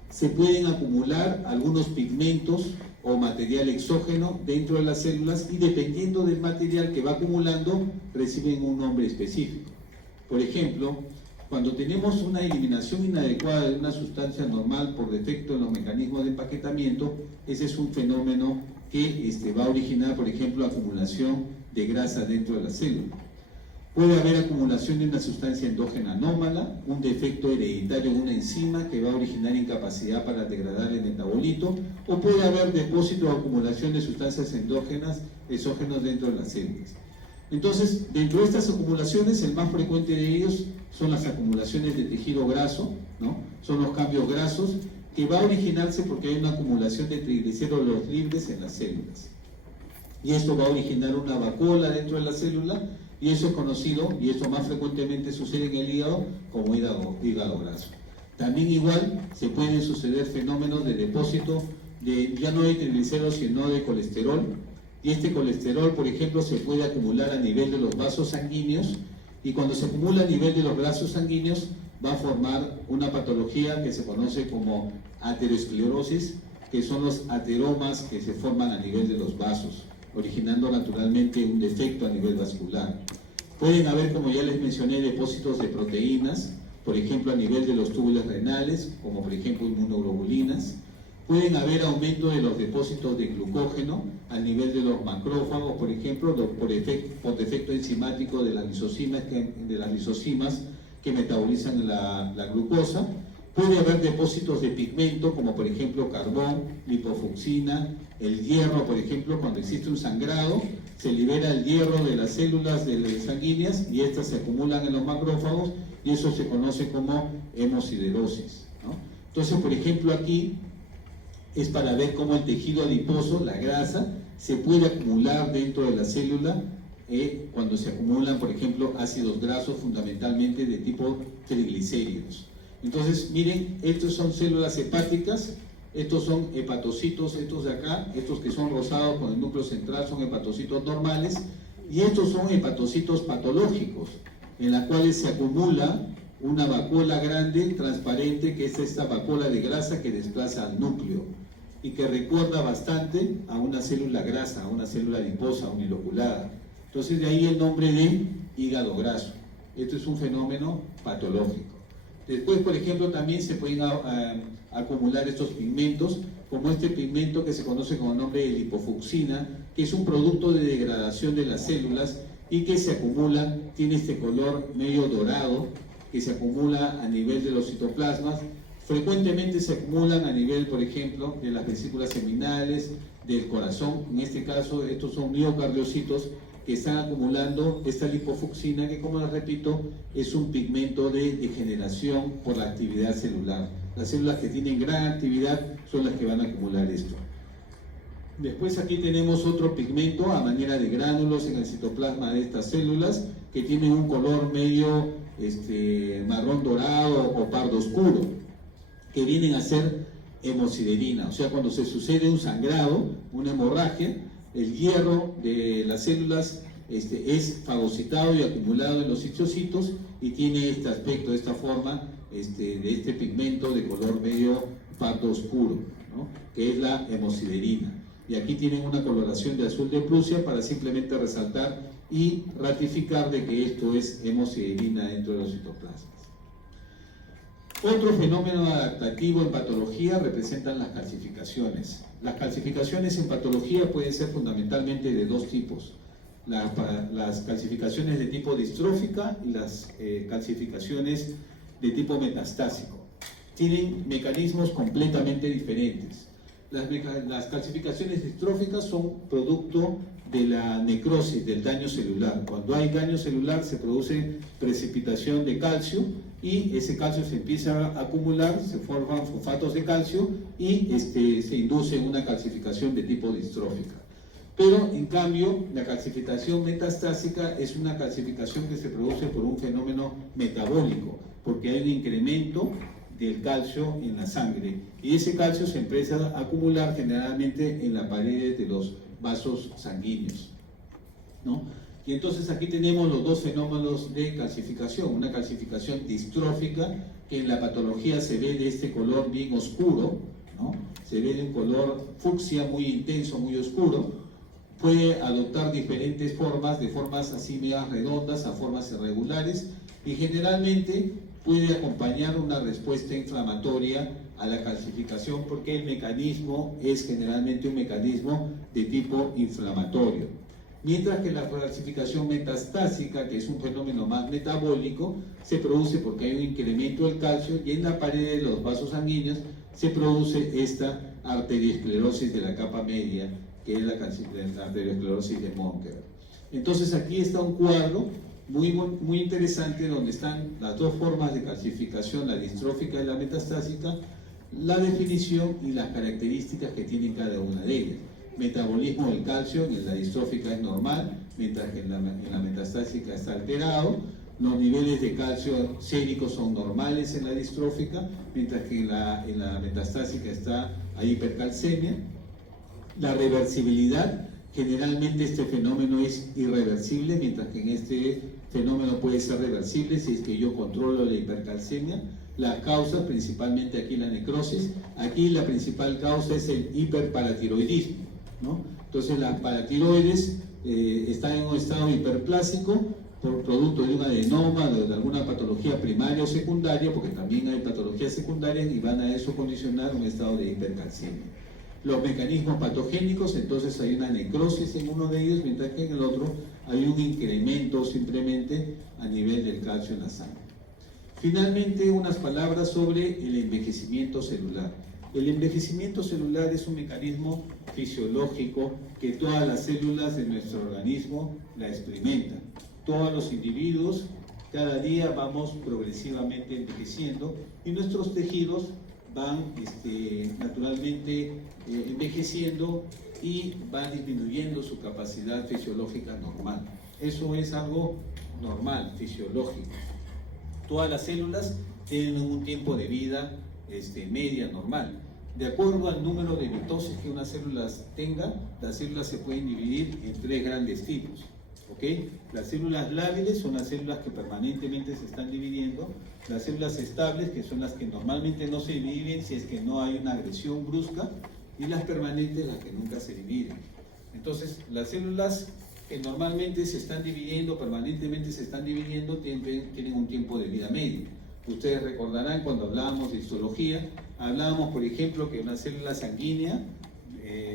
se pueden acumular algunos pigmentos o material exógeno dentro de las células y dependiendo del material que va acumulando, reciben un nombre específico. Por ejemplo, cuando tenemos una eliminación inadecuada de una sustancia normal por defecto en los mecanismos de empaquetamiento, ese es un fenómeno que va a originar, por ejemplo, acumulación de grasa dentro de la célula. Puede haber acumulación de una sustancia endógena anómala, un defecto hereditario en una enzima que va a originar incapacidad para degradar el metabolito, o puede haber depósito o acumulación de sustancias endógenas, exógenos dentro de las células. Entonces, dentro de estas acumulaciones, el más frecuente de ellos son las acumulaciones de tejido graso, ¿no? Son los cambios grasos que va a originarse porque hay una acumulación de triglicéridos libres en las células. Y esto va a originar una vacuola dentro de la célula y eso es conocido, y esto más frecuentemente sucede en el hígado, como hígado graso. También igual se pueden suceder fenómenos de depósito ya no de triglicéridos sino de colesterol, y este colesterol, por ejemplo, se puede acumular a nivel de los vasos sanguíneos y cuando se acumula a nivel de los vasos sanguíneos va a formar una patología que se conoce como aterosclerosis, que son los ateromas que se forman a nivel de los vasos, originando naturalmente un defecto a nivel vascular. Pueden haber, como ya les mencioné, depósitos de proteínas, por ejemplo a nivel de los túbulos renales, como por ejemplo inmunoglobulinas. Pueden haber aumento de los depósitos de glucógeno a nivel de los macrófagos, por ejemplo, por defecto enzimático de las lisosimas que metabolizan la glucosa. Puede haber depósitos de pigmento, como por ejemplo carbón, lipofucsina, el hierro, por ejemplo, cuando existe un sangrado, se libera el hierro de las células sanguíneas y estas se acumulan en los macrófagos y eso se conoce como hemosiderosis, ¿no? Entonces, por ejemplo, aquí es para ver cómo el tejido adiposo, la grasa, se puede acumular dentro de la célula cuando se acumulan, por ejemplo, ácidos grasos fundamentalmente de tipo triglicéridos. Entonces, miren, estos son células hepáticas, estos son hepatocitos, estos de acá, estos que son rosados con el núcleo central son hepatocitos normales, y estos son hepatocitos patológicos, en las cuales se acumula una vacuola grande, transparente, que es esta vacuola de grasa que desplaza al núcleo, y que recuerda bastante a una célula grasa, a una célula adiposa, uniloculada. Entonces, de ahí el nombre de hígado graso. Esto es un fenómeno patológico. Después, por ejemplo, también se pueden acumular estos pigmentos como este pigmento que se conoce con el nombre de lipofucsina, que es un producto de degradación de las células y que se acumula, tiene este color medio dorado, que se acumula a nivel de los citoplasmas. Frecuentemente se acumulan a nivel, por ejemplo, de las vesículas seminales, del corazón. En este caso, estos son miocardiocitos que están acumulando esta lipofucsina, que, como les repito, es un pigmento de degeneración por la actividad celular. Las células que tienen gran actividad son las que van a acumular esto. Después aquí tenemos otro pigmento a manera de gránulos en el citoplasma de estas células, que tienen un color medio marrón dorado o pardo oscuro, que vienen a ser hemosiderina. O sea, cuando se sucede un sangrado, una hemorragia, el hierro de las células es fagocitado y acumulado en los histocitos y tiene este aspecto, esta forma de este pigmento de color medio pardo oscuro, ¿no? Que es la hemosiderina. Y aquí tienen una coloración de azul de Prusia para simplemente resaltar y ratificar de que esto es hemosiderina dentro de los citoplasmas. Otro fenómeno adaptativo en patología representan las calcificaciones. Las calcificaciones en patología pueden ser fundamentalmente de dos tipos: las calcificaciones de tipo distrófica y las calcificaciones de tipo metastásico. Tienen mecanismos completamente diferentes. Las calcificaciones distróficas son producto de la necrosis, del daño celular. Cuando hay daño celular se produce precipitación de calcio y ese calcio se empieza a acumular, se forman fosfatos de calcio y se induce una calcificación de tipo distrófica. Pero en cambio la calcificación metastásica es una calcificación que se produce por un fenómeno metabólico, porque hay un incremento del calcio en la sangre y ese calcio se empieza a acumular generalmente en las paredes de los vasos sanguíneos, ¿no? Y entonces aquí tenemos los dos fenómenos de calcificación: una calcificación distrófica, que en la patología se ve de este color bien oscuro, ¿no? Se ve de un color fucsia muy intenso, muy oscuro. Puede adoptar diferentes formas, de formas así medias redondas a formas irregulares, y generalmente puede acompañar una respuesta inflamatoria a la calcificación, porque el mecanismo es generalmente un mecanismo de tipo inflamatorio. Mientras que la calcificación metastásica, que es un fenómeno más metabólico, se produce porque hay un incremento del calcio y en la pared de los vasos sanguíneos se produce esta arteriosclerosis de la capa media, que es la arteriosclerosis de Monker. Entonces aquí está un cuadro muy interesante donde están las dos formas de calcificación, la distrófica y la metastásica, la definición y las características que tienen cada una de ellas. Metabolismo del calcio en la distrófica es normal, mientras que en la metastásica está alterado. Los niveles de calcio séricos son normales en la distrófica, mientras que en la metastásica está a hipercalcemia. La reversibilidad, generalmente este fenómeno es irreversible, mientras que en este fenómeno puede ser reversible si es que yo controlo la hipercalcemia. Las causas, principalmente aquí la necrosis, aquí la principal causa es el hiperparatiroidismo, ¿no? Entonces las paratiroides están en un estado hiperplásico por producto de un adenoma, de alguna patología primaria o secundaria, porque también hay patologías secundarias y van a eso condicionar un estado de hipercalcemia. Los mecanismos patogénicos, entonces hay una necrosis en uno de ellos, mientras que en el otro hay un incremento simplemente a nivel del calcio en la sangre. Finalmente, unas palabras sobre el envejecimiento celular. El envejecimiento celular es un mecanismo fisiológico que todas las células de nuestro organismo la experimentan. Todos los individuos, cada día vamos progresivamente envejeciendo y nuestros tejidos van naturalmente envejeciendo y van disminuyendo su capacidad fisiológica normal. Eso es algo normal, fisiológico. Todas las células tienen un tiempo de vida media normal. De acuerdo al número de mitosis que una célula tenga, las células se pueden dividir en tres grandes tipos. ¿Okay? Las células lábiles son las células que permanentemente se están dividiendo, las células estables, que son las que normalmente no se dividen si es que no hay una agresión brusca, y las permanentes, las que nunca se dividen. Entonces, las células que normalmente se están dividiendo, permanentemente se están dividiendo, tienen un tiempo de vida medio. Ustedes recordarán cuando hablábamos de histología, Hablábamos, por ejemplo, que una célula sanguínea,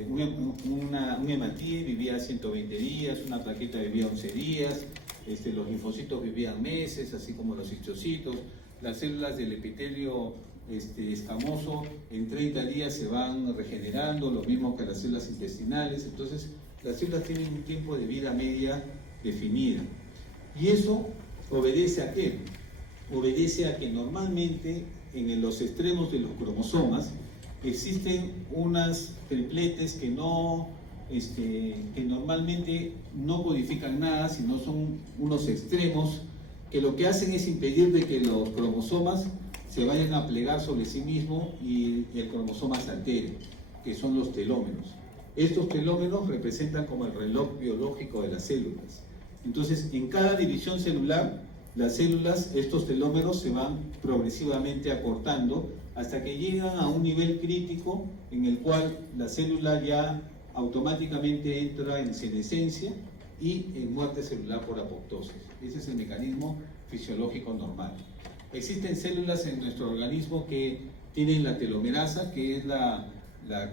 un hematíe vivía 120 días, una plaqueta vivía 11 días, los linfocitos vivían meses, así como los histocitos. Las células del epitelio escamoso en 30 días se van regenerando, lo mismo que las células intestinales. Entonces, las células tienen un tiempo de vida media definida. ¿Y eso obedece a qué? Obedece a que normalmente en los extremos de los cromosomas existen unas tripletes que normalmente no codifican nada, sino son unos extremos que lo que hacen es impedir de que los cromosomas se vayan a plegar sobre sí mismos y el cromosoma se altere, que son los telómeros. Estos telómeros representan como el reloj biológico de las células. Entonces, en cada división celular, las células, estos telómeros se van progresivamente acortando hasta que llegan a un nivel crítico en el cual la célula ya automáticamente entra en senescencia y en muerte celular por apoptosis. Ese es el mecanismo fisiológico normal. Existen células en nuestro organismo que tienen la telomerasa, que es la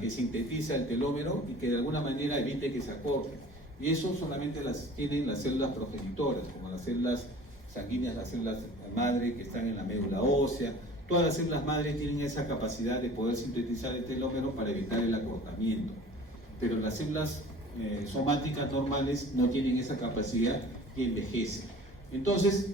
que sintetiza el telómero y que de alguna manera evite que se acorte. Y eso solamente las tienen las células progenitoras, como las células sanguíneas, las células madre que están en la médula ósea. Todas las células madre tienen esa capacidad de poder sintetizar el telómero para evitar el acortamiento. Pero las células somáticas normales no tienen esa capacidad y envejecen. Entonces,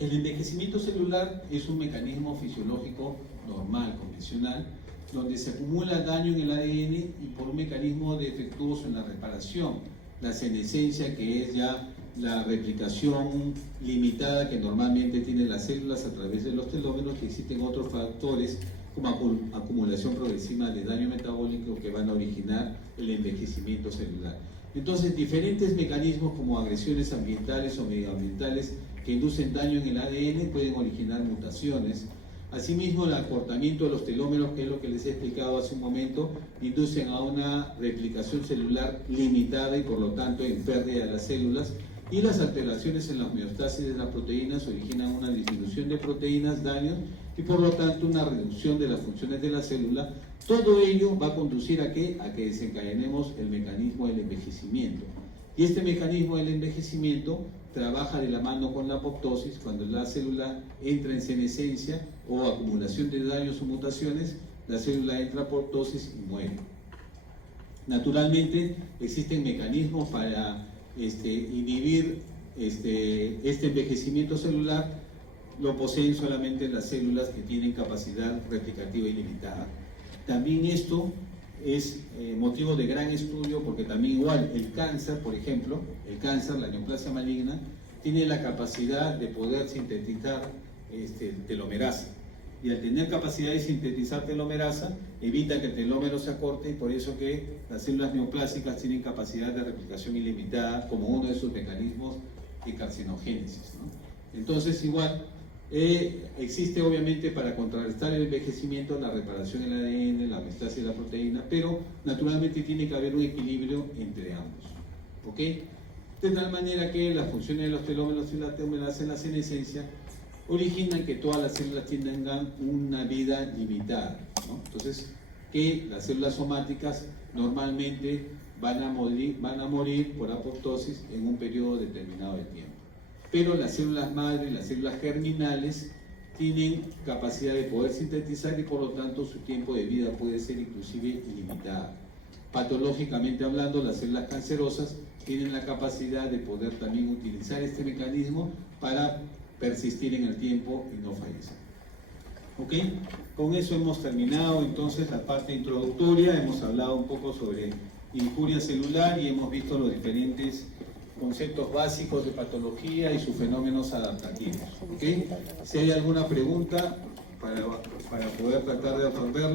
el envejecimiento celular es un mecanismo fisiológico normal, convencional, donde se acumula daño en el ADN y por un mecanismo defectuoso en la reparación, la senescencia, que es ya la replicación limitada que normalmente tienen las células a través de los telómeros, que existen otros factores como acumulación progresiva de daño metabólico que van a originar el envejecimiento celular. Entonces, diferentes mecanismos como agresiones ambientales o medioambientales que inducen daño en el ADN pueden originar mutaciones. Asimismo, el acortamiento de los telómeros, que es lo que les he explicado hace un momento, inducen a una replicación celular limitada y por lo tanto en pérdida de las células. Y las alteraciones en la homeostasis de las proteínas originan una disminución de proteínas, daños y por lo tanto una reducción de las funciones de la célula. Todo ello va a conducir ¿a qué? A que desencadenemos el mecanismo del envejecimiento. Y este mecanismo del envejecimiento trabaja de la mano con la apoptosis. Cuando la célula entra en senescencia o acumulación de daños o mutaciones, la célula entra a apoptosis y muere. Naturalmente existen mecanismos para inhibir este envejecimiento celular. Lo poseen solamente las células que tienen capacidad replicativa ilimitada. También esto es motivo de gran estudio porque también igual el cáncer, por ejemplo, el cáncer, la neoplasia maligna, tiene la capacidad de poder sintetizar telomerasa. Y al tener capacidad de sintetizar telomerasa, evita que el telómero se acorte y por eso que las células neoplásicas tienen capacidad de replicación ilimitada como uno de sus mecanismos de carcinogénesis, ¿no? Entonces, igual, existe obviamente para contrarrestar el envejecimiento la reparación del ADN, la homeostasis de la proteína, pero naturalmente tiene que haber un equilibrio entre ambos, ¿ok? De tal manera que las funciones de los telómeros y la telomerasa en la senescencia originan que todas las células tengan una vida limitada, ¿no? Entonces, que las células somáticas normalmente van a morir por apoptosis en un periodo determinado de tiempo. Pero las células madre, las células germinales, tienen capacidad de poder sintetizar y por lo tanto su tiempo de vida puede ser inclusive ilimitado. Patológicamente hablando, las células cancerosas tienen la capacidad de poder también utilizar este mecanismo para persistir en el tiempo y no fallecer. ¿Ok? Con eso hemos terminado entonces la parte introductoria. Hemos hablado un poco sobre injuria celular y hemos visto los diferentes conceptos básicos de patología y sus fenómenos adaptativos. ¿Ok? Si hay alguna pregunta para poder tratar de resolverla.